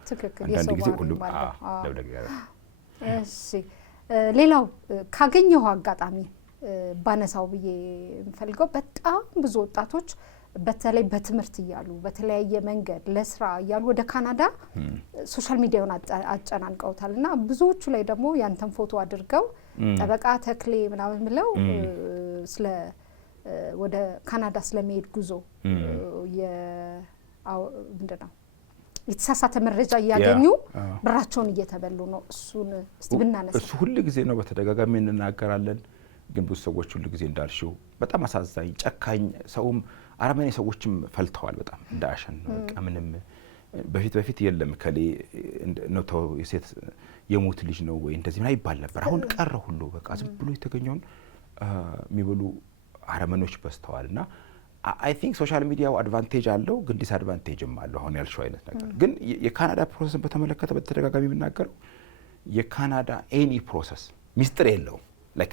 አንዳንድ ጊዜ ሁሉም እሺ ሌላው ካገኘው አጋጣሚ ባነሳው ብዬ የምፈልገው በጣም ብዙ ወጣቶች በተለይ በትምህርት እያሉ በተለያየ መንገድ ለስራ እያሉ ወደ ካናዳ ሶሻል ሚዲያውን አጨናንቀውታል እና ብዙዎቹ ላይ ደግሞ ያንተን ፎቶ አድርገው ጠበቃ ተክሌ ምናምን ብለው ስለ ወደ ካናዳ ስለመሄድ ጉዞ ምንድነው የተሳሳተ መረጃ እያገኙ ብራቸውን እየተበሉ ነው። እሱን እስቲ ብናነሳ። እሱ ሁሉ ጊዜ ነው በተደጋጋሚ እንናገራለን። ግን ብዙ ሰዎች ሁሉ ጊዜ እንዳልሽው በጣም አሳዛኝ ጨካኝ ሰውም አረመኔ ሰዎችም ፈልተዋል በጣም እንደ አሸን በቃ ምንም በፊት የለም ከሌ ነው ተው የሴት የሞት ልጅ ነው ወይ እንደዚህ ምን ይባል ነበር። አሁን ቀረ ሁሉ በቃ ዝም ብሎ የተገኘውን የሚበሉ አረመኖች በስተዋልና አይ ቲንክ ሶሻል ሚዲያው አድቫንቴጅ አለው ግን ዲስአድቫንቴጅም አለው። አሁን ያልሽው አይነት ነገር ግን የካናዳ ፕሮሰስን በተመለከተ በተደጋጋሚ የምናገረው የካናዳ ኤኒ ፕሮሰስ ሚስጥር የለውም። ላይክ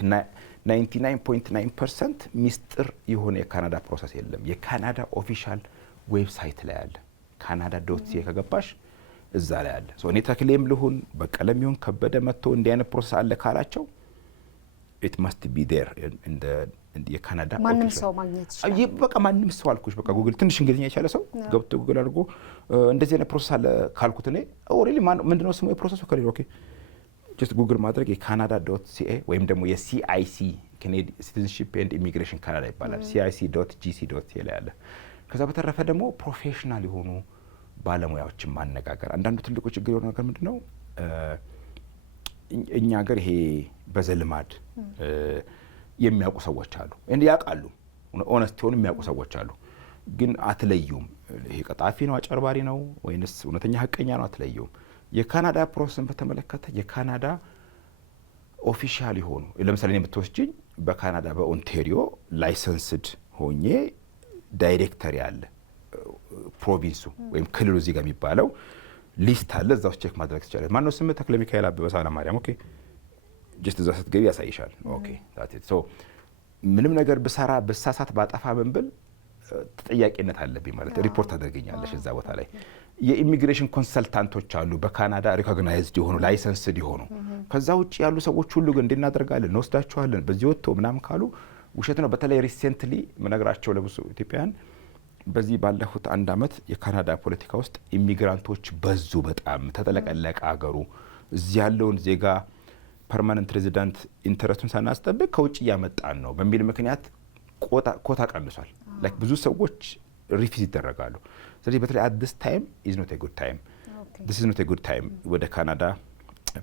99.9% ሚስጥር የሆነ የካናዳ ፕሮሰስ የለም። የካናዳ ኦፊሻል ዌብሳይት ላይ አለ። canada.ca ከገባሽ እዛ ላይ አለ። ሶ እኔ ተክሌም ልሁን በቀለም ይሁን ከበደ መጥቶ እንዲህ አይነት ፕሮሰስ አለ ካላቸው it must be there in the የካናዳ ማንም ሰው ማግኘት ይችላል። በቃ ማንም ሰው አልኩሽ በቃ ጉግል ትንሽ እንግሊዝኛ የቻለ ሰው ገብቶ ጉግል አድርጎ እንደዚህ አይነት ፕሮሰስ አለ ካልኩት እኔ ኦሬሊ ምንድነው ስሙ የፕሮሰሱ ከሌለ ኦኬ just ጉግል ማድረግ የcanada.ca ወይም ደግሞ የCIC Canadian Citizenship and Immigration Canada ይባላል። cic.gc.ca ላይ አለ። ከዛ በተረፈ ደግሞ ፕሮፌሽናል የሆኑ ባለሙያዎችን ማነጋገር አንዳንዱ ትልቁ ችግር የሆነ ነገር ምንድነው እኛ ሀገር ይሄ በዘልማድ የሚያውቁ ሰዎች አሉ እንዴ ያውቃሉ ኦነስት ሆነ የሚያውቁ ሰዎች አሉ ግን አትለዩም ይሄ ቀጣፊ ነው አጨርባሪ ነው ወይንስ እውነተኛ ሐቀኛ ነው አትለዩም። የካናዳ ፕሮሰስን በተመለከተ የካናዳ ኦፊሻል የሆኑ ለምሳሌ እኔ ብትወስጂኝ በካናዳ በኦንታሪዮ ላይሰንስድ ሆኜ ዳይሬክተር ያለ ፕሮቪንሱ ወይም ክልሉ እዚህ ጋር የሚባለው ሊስት አለ። እዛው ቼክ ማድረግ ትችላለሽ። ማን ነው ስምህ? ተክለ ሚካኤል አበበ ሳህለ ማርያም። ኦኬ ጀስት እዛ ስትገቢ ያሳይሻል። ኦኬ ዳት ኢት ሶ ምንም ነገር ብሰራ ብሳሳት ባጠፋ ምን ብል ተጠያቂነት አለብኝ ማለት ሪፖርት አድርገኛለሽ እዛ ቦታ ላይ። የኢሚግሬሽን ኮንሰልታንቶች አሉ በካናዳ ሪኮግናይዝድ የሆኑ ላይሰንስድ የሆኑ ከዛ ውጭ ያሉ ሰዎች ሁሉ ግን እንድናደርጋለን እንወስዳቸዋለን በዚህ ወጥቶ ምናምን ካሉ ውሸት ነው። በተለይ ሪሴንትሊ ምነግራቸው ለብዙ ኢትዮጵያውያን በዚህ ባለፉት አንድ አመት የካናዳ ፖለቲካ ውስጥ ኢሚግራንቶች በዙ በጣም ተጠለቀለቀ አገሩ። እዚህ ያለውን ዜጋ ፐርማነንት ሬዚዳንት ኢንተረስቱን ሳናስጠብቅ ከውጭ እያመጣን ነው በሚል ምክንያት ኮታ ቀንሷል። ላይክ ብዙ ሰዎች ሪፊዝ ይደረጋሉ። ስለዚህ በተለይ at this time is not a good time. this is not a good time ወደ ካናዳ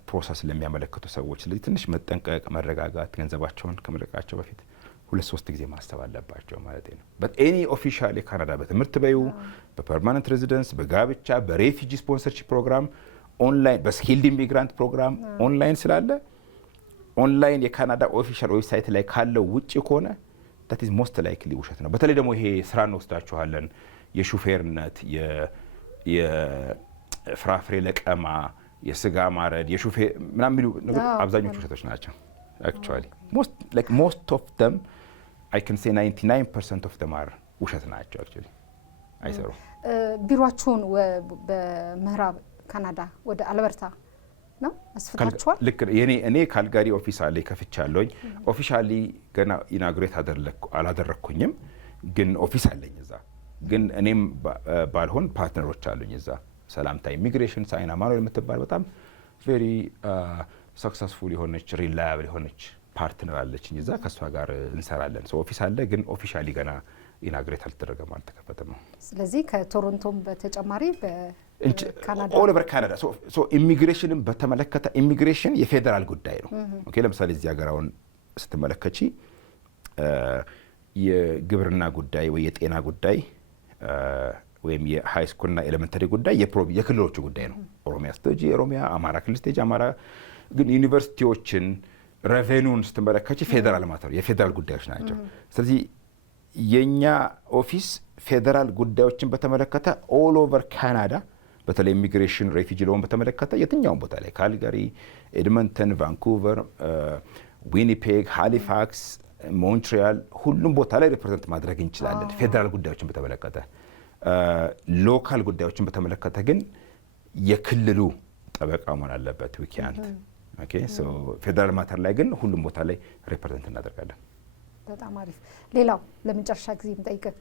ፕሮሰስ ለሚያመለክቱ ሰዎች። ስለዚህ ትንሽ መጠንቀቅ መረጋጋት ገንዘባቸውን ከመለቃቸው በፊት 2-3 ጊዜ ማስተዋል አለባቸው ማለት ነው። but any official የካናዳ በትምህርት በዩ በፐርማነንት ሬዚደንስ በጋብቻ በሬፊጂ ስፖንሰርሺፕ ፕሮግራም ኦንላይን በስኪልድ ኢሚግራንት ፕሮግራም ኦንላይን ስላለ ኦንላይን የካናዳ ኦፊሻል ዌብሳይት ላይ ካለው ውጪ ከሆነ that is most likely ውሸት ነው። በተለይ ደግሞ ይሄ ስራ እንወስዳችኋለን የሹፌርነት የፍራፍሬ ለቀማ የስጋ ማረድ የሹፌር ምናምን የሚሉ ነገር አብዛኞቹ ውሸቶች ናቸው። actually most of them I can say 99% of them are ውሸት ናቸው actually አይሰሩ። ቢሮአችሁን በምዕራብ ካናዳ ወደ አልበርታ ነው አስፈታችኋል? ልክ እኔ ካልጋሪ ኦፊስ አለ ከፍቻለሁኝ። ኦፊሻሊ ገና ኢናግሬት አላደረኩኝም ግን ኦፊስ አለኝ እዛ። ግን እኔም ባልሆን ፓርትነሮች አሉኝ እዛ። ሰላምታ ኢሚግሬሽን ሳይና ማኑኤል የምትባል በጣም ቬሪ ሰክሰስፉል የሆነች ሪላያብል የሆነች ፓርትነር አለችኝ እዛ። ከሷ ጋር እንሰራለን። ኦፊስ አለ ግን ኦፊሻሊ ገና ኢናግሬት አልተደረገም አልተከፈተም ነው። ስለዚህ ከቶሮንቶም በተጨማሪ በካናዳ ኦል ኦቨር ካናዳ ሶ ኢሚግሬሽንን በተመለከተ ኢሚግሬሽን የፌደራል ጉዳይ ነው። ኦኬ ለምሳሌ እዚህ ሀገራውን ስትመለከቺ የግብርና ጉዳይ ወይ የጤና ጉዳይ ወይም የሃይ ስኩልና ኤሌመንተሪ ጉዳይ የክልሎቹ ጉዳይ ነው። ኦሮሚያ ስትሄጂ ኦሮሚያ፣ አማራ ክልል ስትሄጂ አማራ። ግን ዩኒቨርሲቲዎችን ሬቬኑን ስትመለከቺ ፌደራል ማተር የፌደራል ጉዳዮች ናቸው። ስለዚህ የኛ ኦፊስ ፌደራል ጉዳዮችን በተመለከተ ኦል ኦቨር ካናዳ በተለይ ኢሚግሬሽን ሬፊጂ ሎን በተመለከተ የትኛውም ቦታ ላይ ካልጋሪ፣ ኤድመንተን፣ ቫንኩቨር፣ ዊኒፔግ፣ ሃሊፋክስ፣ ሞንትሪያል ሁሉም ቦታ ላይ ሪፕሬዘንት ማድረግ እንችላለን። ፌደራል ጉዳዮችን በተመለከተ ሎካል ጉዳዮችን በተመለከተ ግን የክልሉ ጠበቃ መሆን አለበት ዊኪያንት። ኦኬ ሶ ፌደራል ማተር ላይ ግን ሁሉም ቦታ ላይ ሪፕሬዘንት እናደርጋለን። በጣም አሪፍ። ሌላው ለመጨረሻ ጊዜ የምጠይቅህ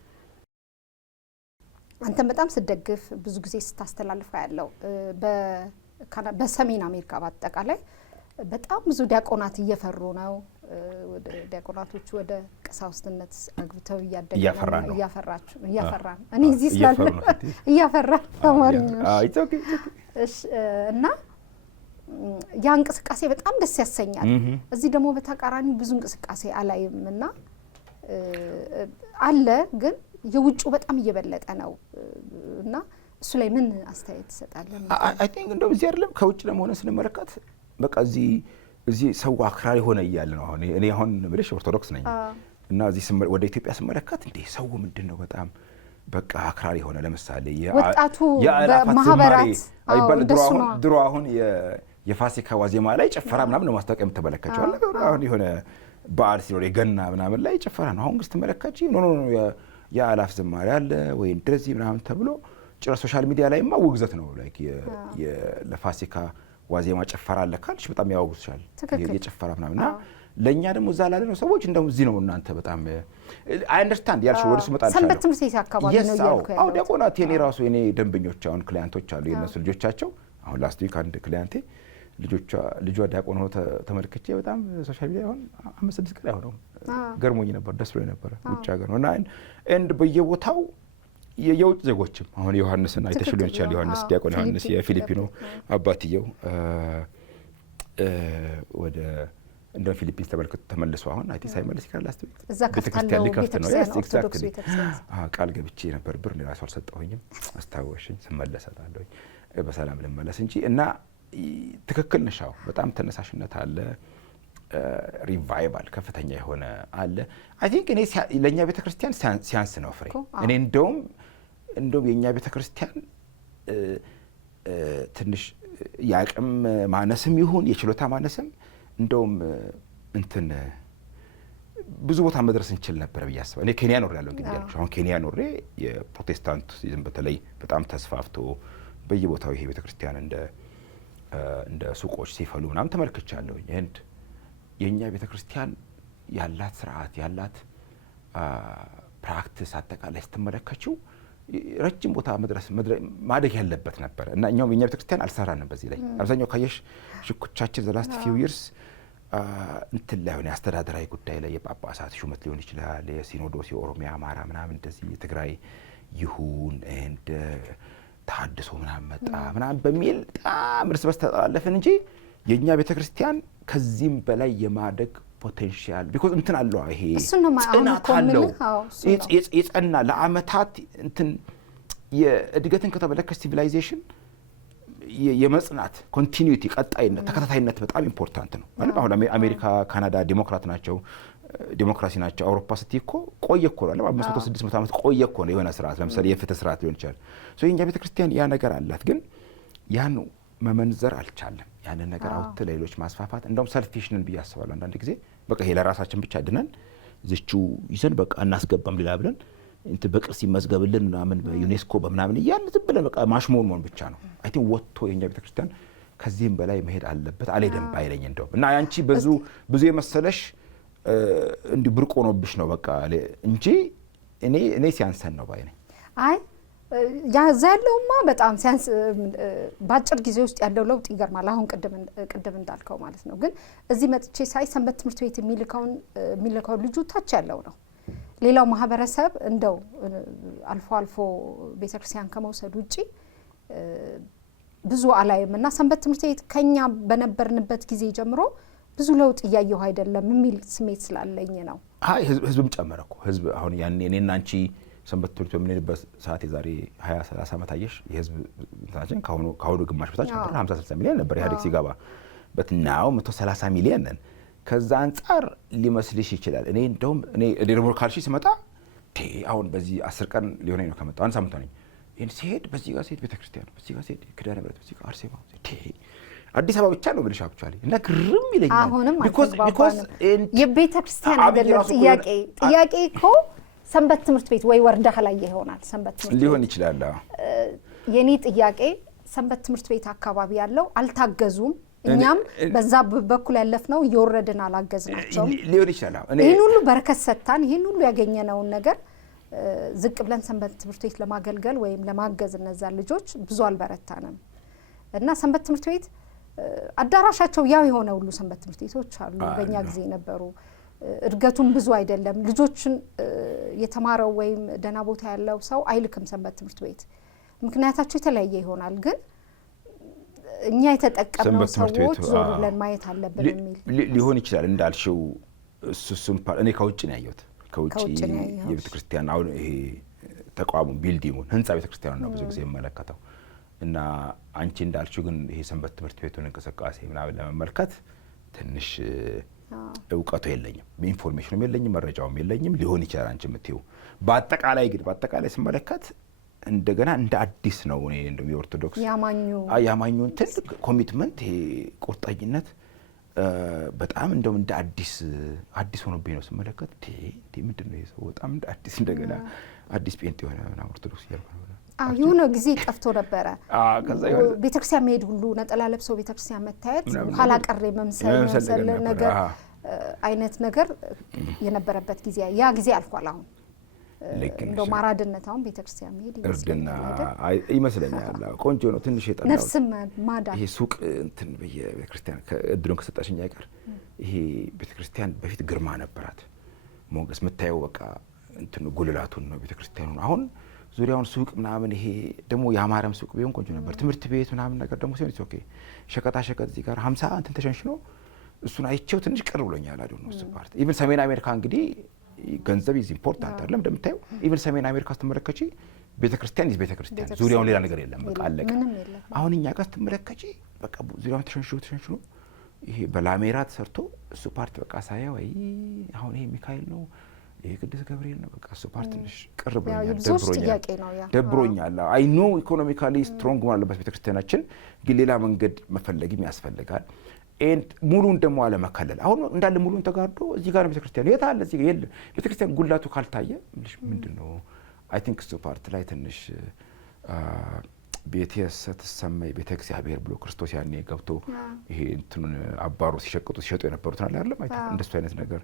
አንተም በጣም ስደግፍ ብዙ ጊዜ ስታስተላልፍ ያለው በሰሜን አሜሪካ በአጠቃላይ በጣም ብዙ ዲያቆናት እየፈሩ ነው። ወደ ዲያቆናቶቹ ወደ ቀሳውስትነት አግብተው እያፈራ ነው። እኔ እዚህ ስላለ እያፈራ ተማሪኝ ነው። እሺ እና ያ እንቅስቃሴ በጣም ደስ ያሰኛል። እዚህ ደግሞ በተቃራኒ ብዙ እንቅስቃሴ አላይምና አለ ግን የውጭው በጣም እየበለጠ ነው እና እሱ ላይ ምን አስተያየት ትሰጣለህ? አይ ቲንክ እንደው እዚህ አይደለም ከውጭ ለመሆነ ስንመለከት በቃ እዚህ ሰው አክራሪ ሆነ እያለ ነው። እኔ አሁን ብለሽ ኦርቶዶክስ ነኝ እና እዚህ ወደ ኢትዮጵያ ስመለከት እንዴ ሰው ምንድነው በጣም በቃ አክራሪ ሆነ። ለምሳሌ ወጣቱ በማህበራት አይባል ድሮ አሁን የፋሲካ ዋዜማ ላይ ጭፈራ ምናምን ነው ማስታወቂያ የምትመለከቸው አለ። አሁን የሆነ በዓል ሲኖር የገና ምናምን ላይ ጭፈራ ነው። አሁን ግን ስትመለከች ኖ የአላፍ ዝማሬ አለ ወይ እንደዚህ ምናምን ተብሎ ጭራሽ ሶሻል ሚዲያ ላይማ ውግዘት ነው። ላይክ ለፋሲካ ዋዜማ ጭፈራ አለ ካልሽ በጣም ያወግዙሻል የጭፈራ ምናምንና ለኛ ደግሞ እዛ ላለ ነው ሰዎች እንደው እዚህ ነው እናንተ በጣም አይ አንደርስታንድ ያልሽ ወደሱ መጣልሽ ሰንበት ትምህርት ቤት አካባቢ ነው ያልኩ። አዎ ዲያቆናት የኔ ራሱ የኔ ደንበኞች አሁን ክሊያንቶች አሉ የነሱ ልጆቻቸው አሁን ላስት ዊክ አንድ ክሊያንቴ ልጇ ዲያቆን ሆኖ ተመልክቼ በጣም ሶሻል ሚዲያ አሁን 5-6 ቀን ያሆነው ገርሞኝ ነበር፣ ደስ ብሎኝ ነበር። ውጭ ሀገር ነውና ኤንድ በየቦታው የውጭ ዜጎችም አሁን ዮሐንስን አይተሽ ሊሆን ይችላል። ዮሐንስ ዲያቆን ዮሐንስ የፊሊፒኖ አባትየው ወደ እንደ ፊሊፒንስ ተመልሶ አሁን አይቲ ሳይመለስ ይካል ላስት ዊክ ቤተክርስቲያን ሊከፍት ነው። ኤግዛክትሊ ቃል ገብቼ ነበር ብር ለራሱ አልሰጠሁኝም። አስታወሽኝ ስመለሳለሁ በሰላም ልመለስ እንጂ እና ትክክል ነሻው። በጣም ተነሳሽነት አለ፣ ሪቫይቫል ከፍተኛ የሆነ አለ። አይ ቲንክ እኔ ለኛ ቤተክርስቲያን ሲያንስ ነው ፍሬ። እኔ እንደውም የኛ ቤተክርስቲያን ትንሽ ያቅም ማነስም ይሁን የችሎታ ማነስም እንደውም እንትን ብዙ ቦታ መድረስ እንችል ነበር ብዬ አስባለሁ። እኔ ኬንያ ኖሬ ያለው እንግዲህ ያልኩሽ አሁን ኬንያ ኖሬ የፕሮቴስታንቲዝም በተለይ በጣም ተስፋፍቶ በየቦታው ይሄ ቤተክርስቲያን እንደ ሱቆች ሲፈሉ ምናምን ተመልክቻለሁ። ይሄን የኛ ቤተክርስቲያን ያላት ስርዓት ያላት ፕራክቲስ አጠቃላይ ስትመለከችው ረጅም ቦታ መድረስ ማደግ ያለበት ነበር እና እኛም የኛ ቤተክርስቲያን አልሰራንም በዚህ ላይ። አብዛኛው ካየሽ ሽኩቻችን ዘ ላስት ፊው ይርስ እንትን ላይ ሆነ አስተዳደራዊ ጉዳይ ላይ የጳጳሳት ሹመት ሊሆን ይችላል፣ የሲኖዶስ የኦሮሚያ አማራ ምናምን እንደዚህ የትግራይ ይሁን እንደ ታድሶ ምናምን መጣ ምናምን በሚል በጣም እርስ በርስ ተጣላለፍን እንጂ የኛ ቤተክርስቲያን ከዚህም በላይ የማደግ ፖቴንሻል ቢኮዝ እንትን አለው። ይሄ ጽናት አለው የጸና ለአመታት እንትን የእድገትን ከተመለከተ ሲቪላይዜሽን የመጽናት ኮንቲኒዩቲ ቀጣይነት ተከታታይነት በጣም ኢምፖርታንት ነው ማለት አሁን አሜሪካ ካናዳ ዲሞክራሲ ናቸው። አውሮፓ ስትይ እኮ ቆየ እኮ ነው 500-600 ዓመት ቆየ እኮ ነው የሆነ ስርዓት ለምሳሌ የፍትህ ስርዓት ሊሆን ይችላል። የኛ ቤተክርስቲያን ያ ነገር አላት ግን ያን መመንዘር አልቻለም። ያንን ነገር አውጥቶ ለሌሎች ማስፋፋት እንደውም ሰልፊሽንን ብዬ አስባለሁ አንዳንድ ጊዜ በቃ ይሄ ለራሳችን ብቻ ድነን ዝቹ ይዘን በቃ እናስገባም ሌላ ብለን እንትን በቅርስ ይመዝገብልን ምናምን በዩኔስኮ በምናምን እያልን ዝም ብለን በቃ ማሽሞንሞን ብቻ ነው። አይ ቲንክ ወጥቶ የኛ ቤተክርስቲያን ከዚህም በላይ መሄድ አለበት አልሄደም ባይለኝ እንደውም እና ያንቺ ብዙ የመሰለሽ እንዲህ ብርቅ ሆኖብሽ ነው በቃ እንጂ እኔ ሲያንሰን ነው ባይ ነኝ። አይ ያዛ ያለውማ በጣም ሲያንስ ባጭር ጊዜ ውስጥ ያለው ለውጥ ይገርማል። አሁን ቅድም እንዳልከው ማለት ነው። ግን እዚህ መጥቼ ሳይ ሰንበት ትምህርት ቤት የሚልከው ልጁ ታች ያለው ነው። ሌላው ማህበረሰብ እንደው አልፎ ቤተክርስቲያን ከመውሰድ ውጪ ብዙ አላይም እና ሰንበት ትምህርት ቤት ከኛ በነበርንበት ጊዜ ጀምሮ ብዙ ለውጥ እያየሁ አይደለም የሚል ስሜት ስላለኝ ነው። አይ ህዝብም ጨመረ እኮ ህዝብ አሁን ያኔ እኔና አንቺ ሰንበት ትምህርት በምንሄድበት ሰዓት የዛሬ 20-30 ዓመት አየሽ የህዝብ እንታችን ካሁኑ ግማሽ በታች ነበር። 50-60 ሚሊዮን ነበር ኢህአዴግ ሲገባ በትናው 130 ሚሊዮን ነን። ከዛ አንጻር ሊመስልሽ ይችላል። እኔ እንደውም እኔ ደግሞ ካልሽ ስመጣ አሁን በዚህ 10 ቀን ሊሆነኝ ነው ከመጣሁ አንድ ሳምንት ነኝ። ይሄን ሲሄድ በዚህ ጋር ሲሄድ ቤተክርስቲያን በዚህ ጋር ሲሄድ ኪዳነ ምሕረት በዚህ ጋር አርሴማ አዲስ አበባ ብቻ ነው ብልሽ አክቹአሊ እና ግርም ይለኛል። አሁንም ቢኮዝ የቤተክርስቲያን አይደለም ጥያቄ እኮ ሰንበት ትምህርት ቤት ወይ ወርዳህ ላይ ይሆናል ሰንበት ትምህርት ሊሆን ይችላል። የኔ ጥያቄ ሰንበት ትምህርት ቤት አካባቢ ያለው አልታገዙም፣ እኛም በዛ በኩል ያለፍነው እየወረድን አላገዝናቸው ሊሆን ይችላል። ይሄን ሁሉ በረከት ሰጣን ይሄን ሁሉ ያገኘነውን ነገር ዝቅ ብለን ሰንበት ትምህርት ቤት ለማገልገል ወይም ለማገዝ እነዛ ልጆች ብዙ አልበረታንም እና ሰንበት ትምህርት ቤት አዳራሻቸው ያው የሆነ ሁሉ ሰንበት ትምህርት ቤቶች አሉ በእኛ ጊዜ ነበሩ። እድገቱም ብዙ አይደለም። ልጆችን የተማረው ወይም ደና ቦታ ያለው ሰው አይልክም ሰንበት ትምህርት ቤት። ምክንያታቸው የተለያየ ይሆናል። ግን እኛ የተጠቀምነው ሰዎች ዞር ብለን ማየት አለብን የሚል ሊሆን ይችላል እንዳልሽው። እሱም እኔ ከውጭ ነው ያየሁት። ከውጭ የቤተክርስቲያን አሁን ይሄ ተቋሙ ቢልዲንጉን ህንጻ ቤተክርስቲያኑን ነው ብዙ ጊዜ የምመለከተው እና አንቺ እንዳልሽው ግን ይሄ ሰንበት ትምህርት ቤቱን እንቅስቃሴ ምናምን ለመመልከት ትንሽ እውቀቱ የለኝም፣ ኢንፎርሜሽኑም የለኝም፣ መረጃውም የለኝም። ሊሆን ይችላል አንቺ የምትይው። በአጠቃላይ ስመለከት እንደገና እንደ አዲስ ነው እኔ እንደው የኦርቶዶክስ ያማኙን ትልቅ ኮሚትመንት ይሄ ቁርጠኝነት በጣም እንደውም እንደ አዲስ ሆኖብኝ ነው ስመለከት። ምንድን ነው ይሄ ሰው በጣም እንደ አዲስ እንደገና አዲስ ጴንጤ የሆነ ኦርቶዶክስ እያልኩ ነው። የሆነ ጊዜ ጠፍቶ ነበረ። ቤተክርስቲያን መሄድ ሁሉ ነጠላ ለብሰው ቤተክርስቲያን መታየት ኋላ ቀር መምሰል ነገር አይነት ነገር የነበረበት ጊዜ ያ ጊዜ አልፏል። አሁን እንደው ማራድነት አሁን ቤተክርስቲያን መሄድ ይመስለኛል። ቆንጆ ነው። ትንሽ የጠላው ነፍስም ማዳ ይሄ ሱቅ እንትን በየቤተክርስቲያን ከእድሉን ከሰጣሽኝ አይቀር ይሄ ቤተክርስቲያን በፊት ግርማ ነበራት፣ ሞገስ የምታየው በቃ እንትን ጉልላቱን ነው ቤተክርስቲያኑ። አሁን ዙሪያውን ሱቅ ምናምን ይሄ ደግሞ የአማረም ሱቅ ቢሆን ቆንጆ ነበር። ትምህርት ቤት ምናምን ነገር ደግሞ ሲሆን ኦኬ ሸቀጣ ሸቀጥ እዚህ ጋር 50 እንትን ተሸንሽኖ እሱን አይቼው ትንሽ ቅር ብሎኛል። አይደል ነው እሱ ፓርት ኢቭን ሰሜን አሜሪካ እንግዲህ ገንዘብ ኢዝ ኢምፖርታንት አይደለም እንደምታየው። ኢቭን ሰሜን አሜሪካ ስትመለከቺ ቤተክርስቲያን ቤተክርስቲያን ዙሪያውን ሌላ ነገር የለም፣ በቃ አለቀ። አሁን እኛ ጋር ስትመለከቺ በቃ ዙሪያውን ተሸንሽኖ ይሄ በላሜራ ተሰርቶ እሱ ፓርት በቃ ሳያው አሁን ይሄ ሚካኤል ነው ይሄ ቅዱስ ገብርኤል ነው በቃ እሱ ፓርት ትንሽ ቅር ብሎኛል፣ ደብሮኛል። አይ ኖ ኢኮኖሚካሊ ስትሮንግ መሆን አለበት ቤተክርስቲያናችን፣ ግን ሌላ መንገድ መፈለግም ያስፈልጋል። ኤንድ ሙሉን ደግሞ አለመከለል። አሁን እንዳለ ሙሉን ተጋርዶ እዚህ ጋር ቤተክርስቲያን የት አለ እዚህ የለ ቤተክርስቲያን ጉላቱ ካልታየ ምንድነው? አይ ቲንክ እሱ ፓርት ላይ ትንሽ ቤቴ ስትሰማይ ቤተ እግዚአብሔር ብሎ ክርስቶስ ያኔ ገብቶ ይሄ እንትኑን አባሮ ሲሸጡ የነበሩት አለ አይደለም። አይ ቲንክ እንደሱ አይነት ነገር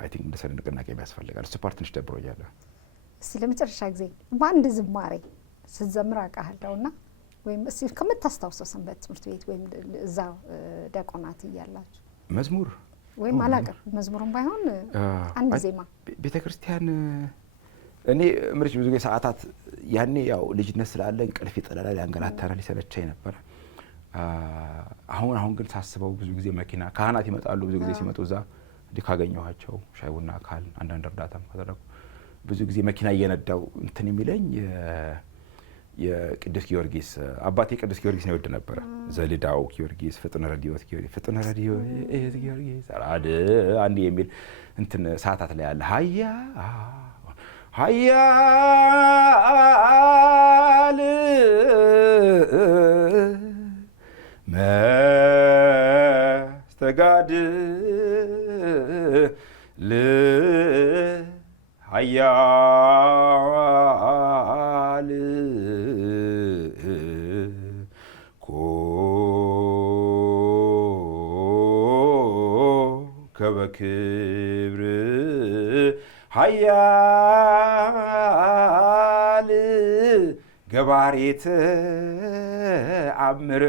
አይ ቲንክ እንደሰለ ንቅናቄ ያስፈልጋል። እሱ ፓርት ትንሽ ደብሮኛል። እስቲ ለመጨረሻ ጊዜ በአንድ ዝማሬ ስትዘምር አውቃለሁና ወይም እስቲ ከምታስታውሰው ሰንበት ትምህርት ቤት ወይም እዛ ዲያቆናት እያላችሁ መዝሙር ወይም አላቀር መዝሙርም ባይሆን አንድ ዜማ ቤተክርስቲያን እኔ ምርጭ ብዙ ጊዜ ሰዓታት ያኔ ያው ልጅነት ስላለ እንቅልፍ ይጠላል፣ ያንገላታል፣ ሊሰለቸኝ ነበር። አሁን ግን ሳስበው ብዙ ጊዜ መኪና ካህናት ይመጣሉ። ብዙ ጊዜ ሲመጡ እዛ እንዲህ ካገኘኋቸው ሻይ ቡና ካል አንዳንድ እርዳታም ካደረጉ ብዙ ጊዜ መኪና እየነዳው እንትን የሚለኝ የቅዱስ ጊዮርጊስ አባቴ ቅዱስ ጊዮርጊስ ነው ይወድ ነበር። ዘልዳው ጊዮርጊስ ፍጥነ ረዲዮት ጊዮርጊስ አራድ አንድ የሚል እንትን ሰዓታት ላይ ያለ ሀያል መስተጋድል ሀያል ኮከበ ክብር ሀያል ገባሬ ተአምር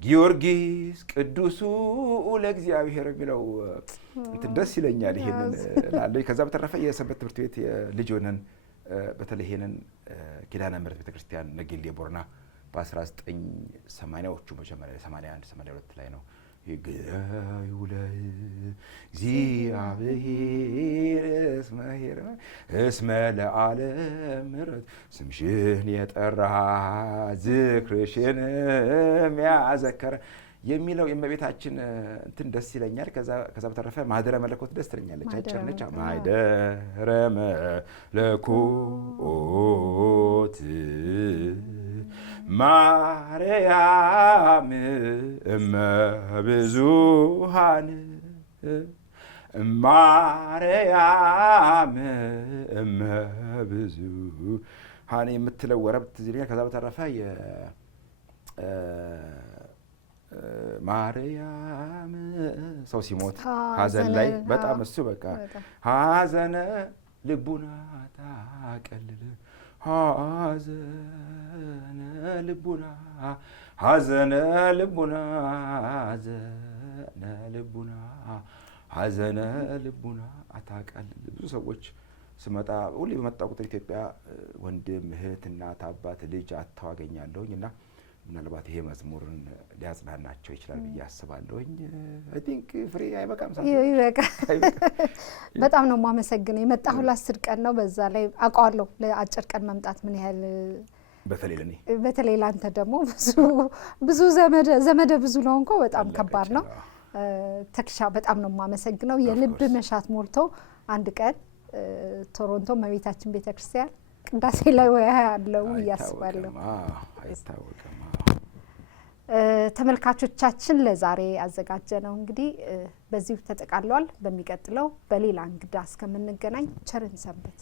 ጊዮርጊስ ቅዱሱ ለእግዚአብሔር የሚለው እንትን ደስ ይለኛል። ይሄንን ላለ ከዛ በተረፈ የሰንበት ትምህርት ቤት ልጅ ሆነን በተለይ ይሄንን ኪዳነ ምሕረት ቤተክርስቲያን ነጌሌ ቦረና በ1980ዎቹ መጀመሪያ 81 82 ላይ ነው ይገዩ ለእግዚአብሔር እስመ ለዓለም ምሕረት ስምሽን የጠራ ዝክርሽንም ያዘከረ የሚለው የእመቤታችን እንትን ደስ ይለኛል። ከዛ በተረፈ ማህደረ መለኮት ደስ ትለኛለች። አጭር ነች። ማህደረ መለኮት ማርያም እመ ብዙኃን ማርያም እመ ብዙኃን የምትለው ወረብ ትዝ ይለኛል። ከዛ በተረፈ ማርያም ሰው ሲሞት ሀዘን ላይ በጣም እሱ በቃ ሀዘነ ልቡና ታቀልል ሀዘነ ልቡና ሀዘነ ልቡና ሀዘነ ልቡና ሀዘነ ልቡና አታቀልል። ብዙ ሰዎች ስመጣ ሁሌ በመጣ ቁጥር ኢትዮጵያ ወንድም እህት እናት አባት ልጅ አታዋገኛለሁኝ እና ምናልባት ይሄ መዝሙርን ሊያጽናናቸው ይችላል ብዬ አስባለሁኝ። አይ ቲንክ ፍሬ አይበቃም ይበቃ። በጣም ነው የማመሰግነው። የመጣሁ ለ10 ቀን ነው። በዛ ላይ አውቀዋለሁ ለአጭር ቀን መምጣት ምን ያህል በተለይ ለኔ በተለይ ላንተ ደግሞ ብዙ ዘመደ ብዙ ነው እንኳ በጣም ከባድ ነው። ተክሻ በጣም ነው የማመሰግነው። የልብ መሻት ሞልቶ አንድ ቀን ቶሮንቶ እመቤታችን ቤተክርስቲያን ቅዳሴ ላይ ያለው ያስባለሁ። አይታወቅም። ተመልካቾቻችን ለዛሬ አዘጋጀነው እንግዲህ በዚሁ ተጠቃሏል። በሚቀጥለው በሌላ እንግዳ እስከምንገናኝ ቸርን ሰንብት።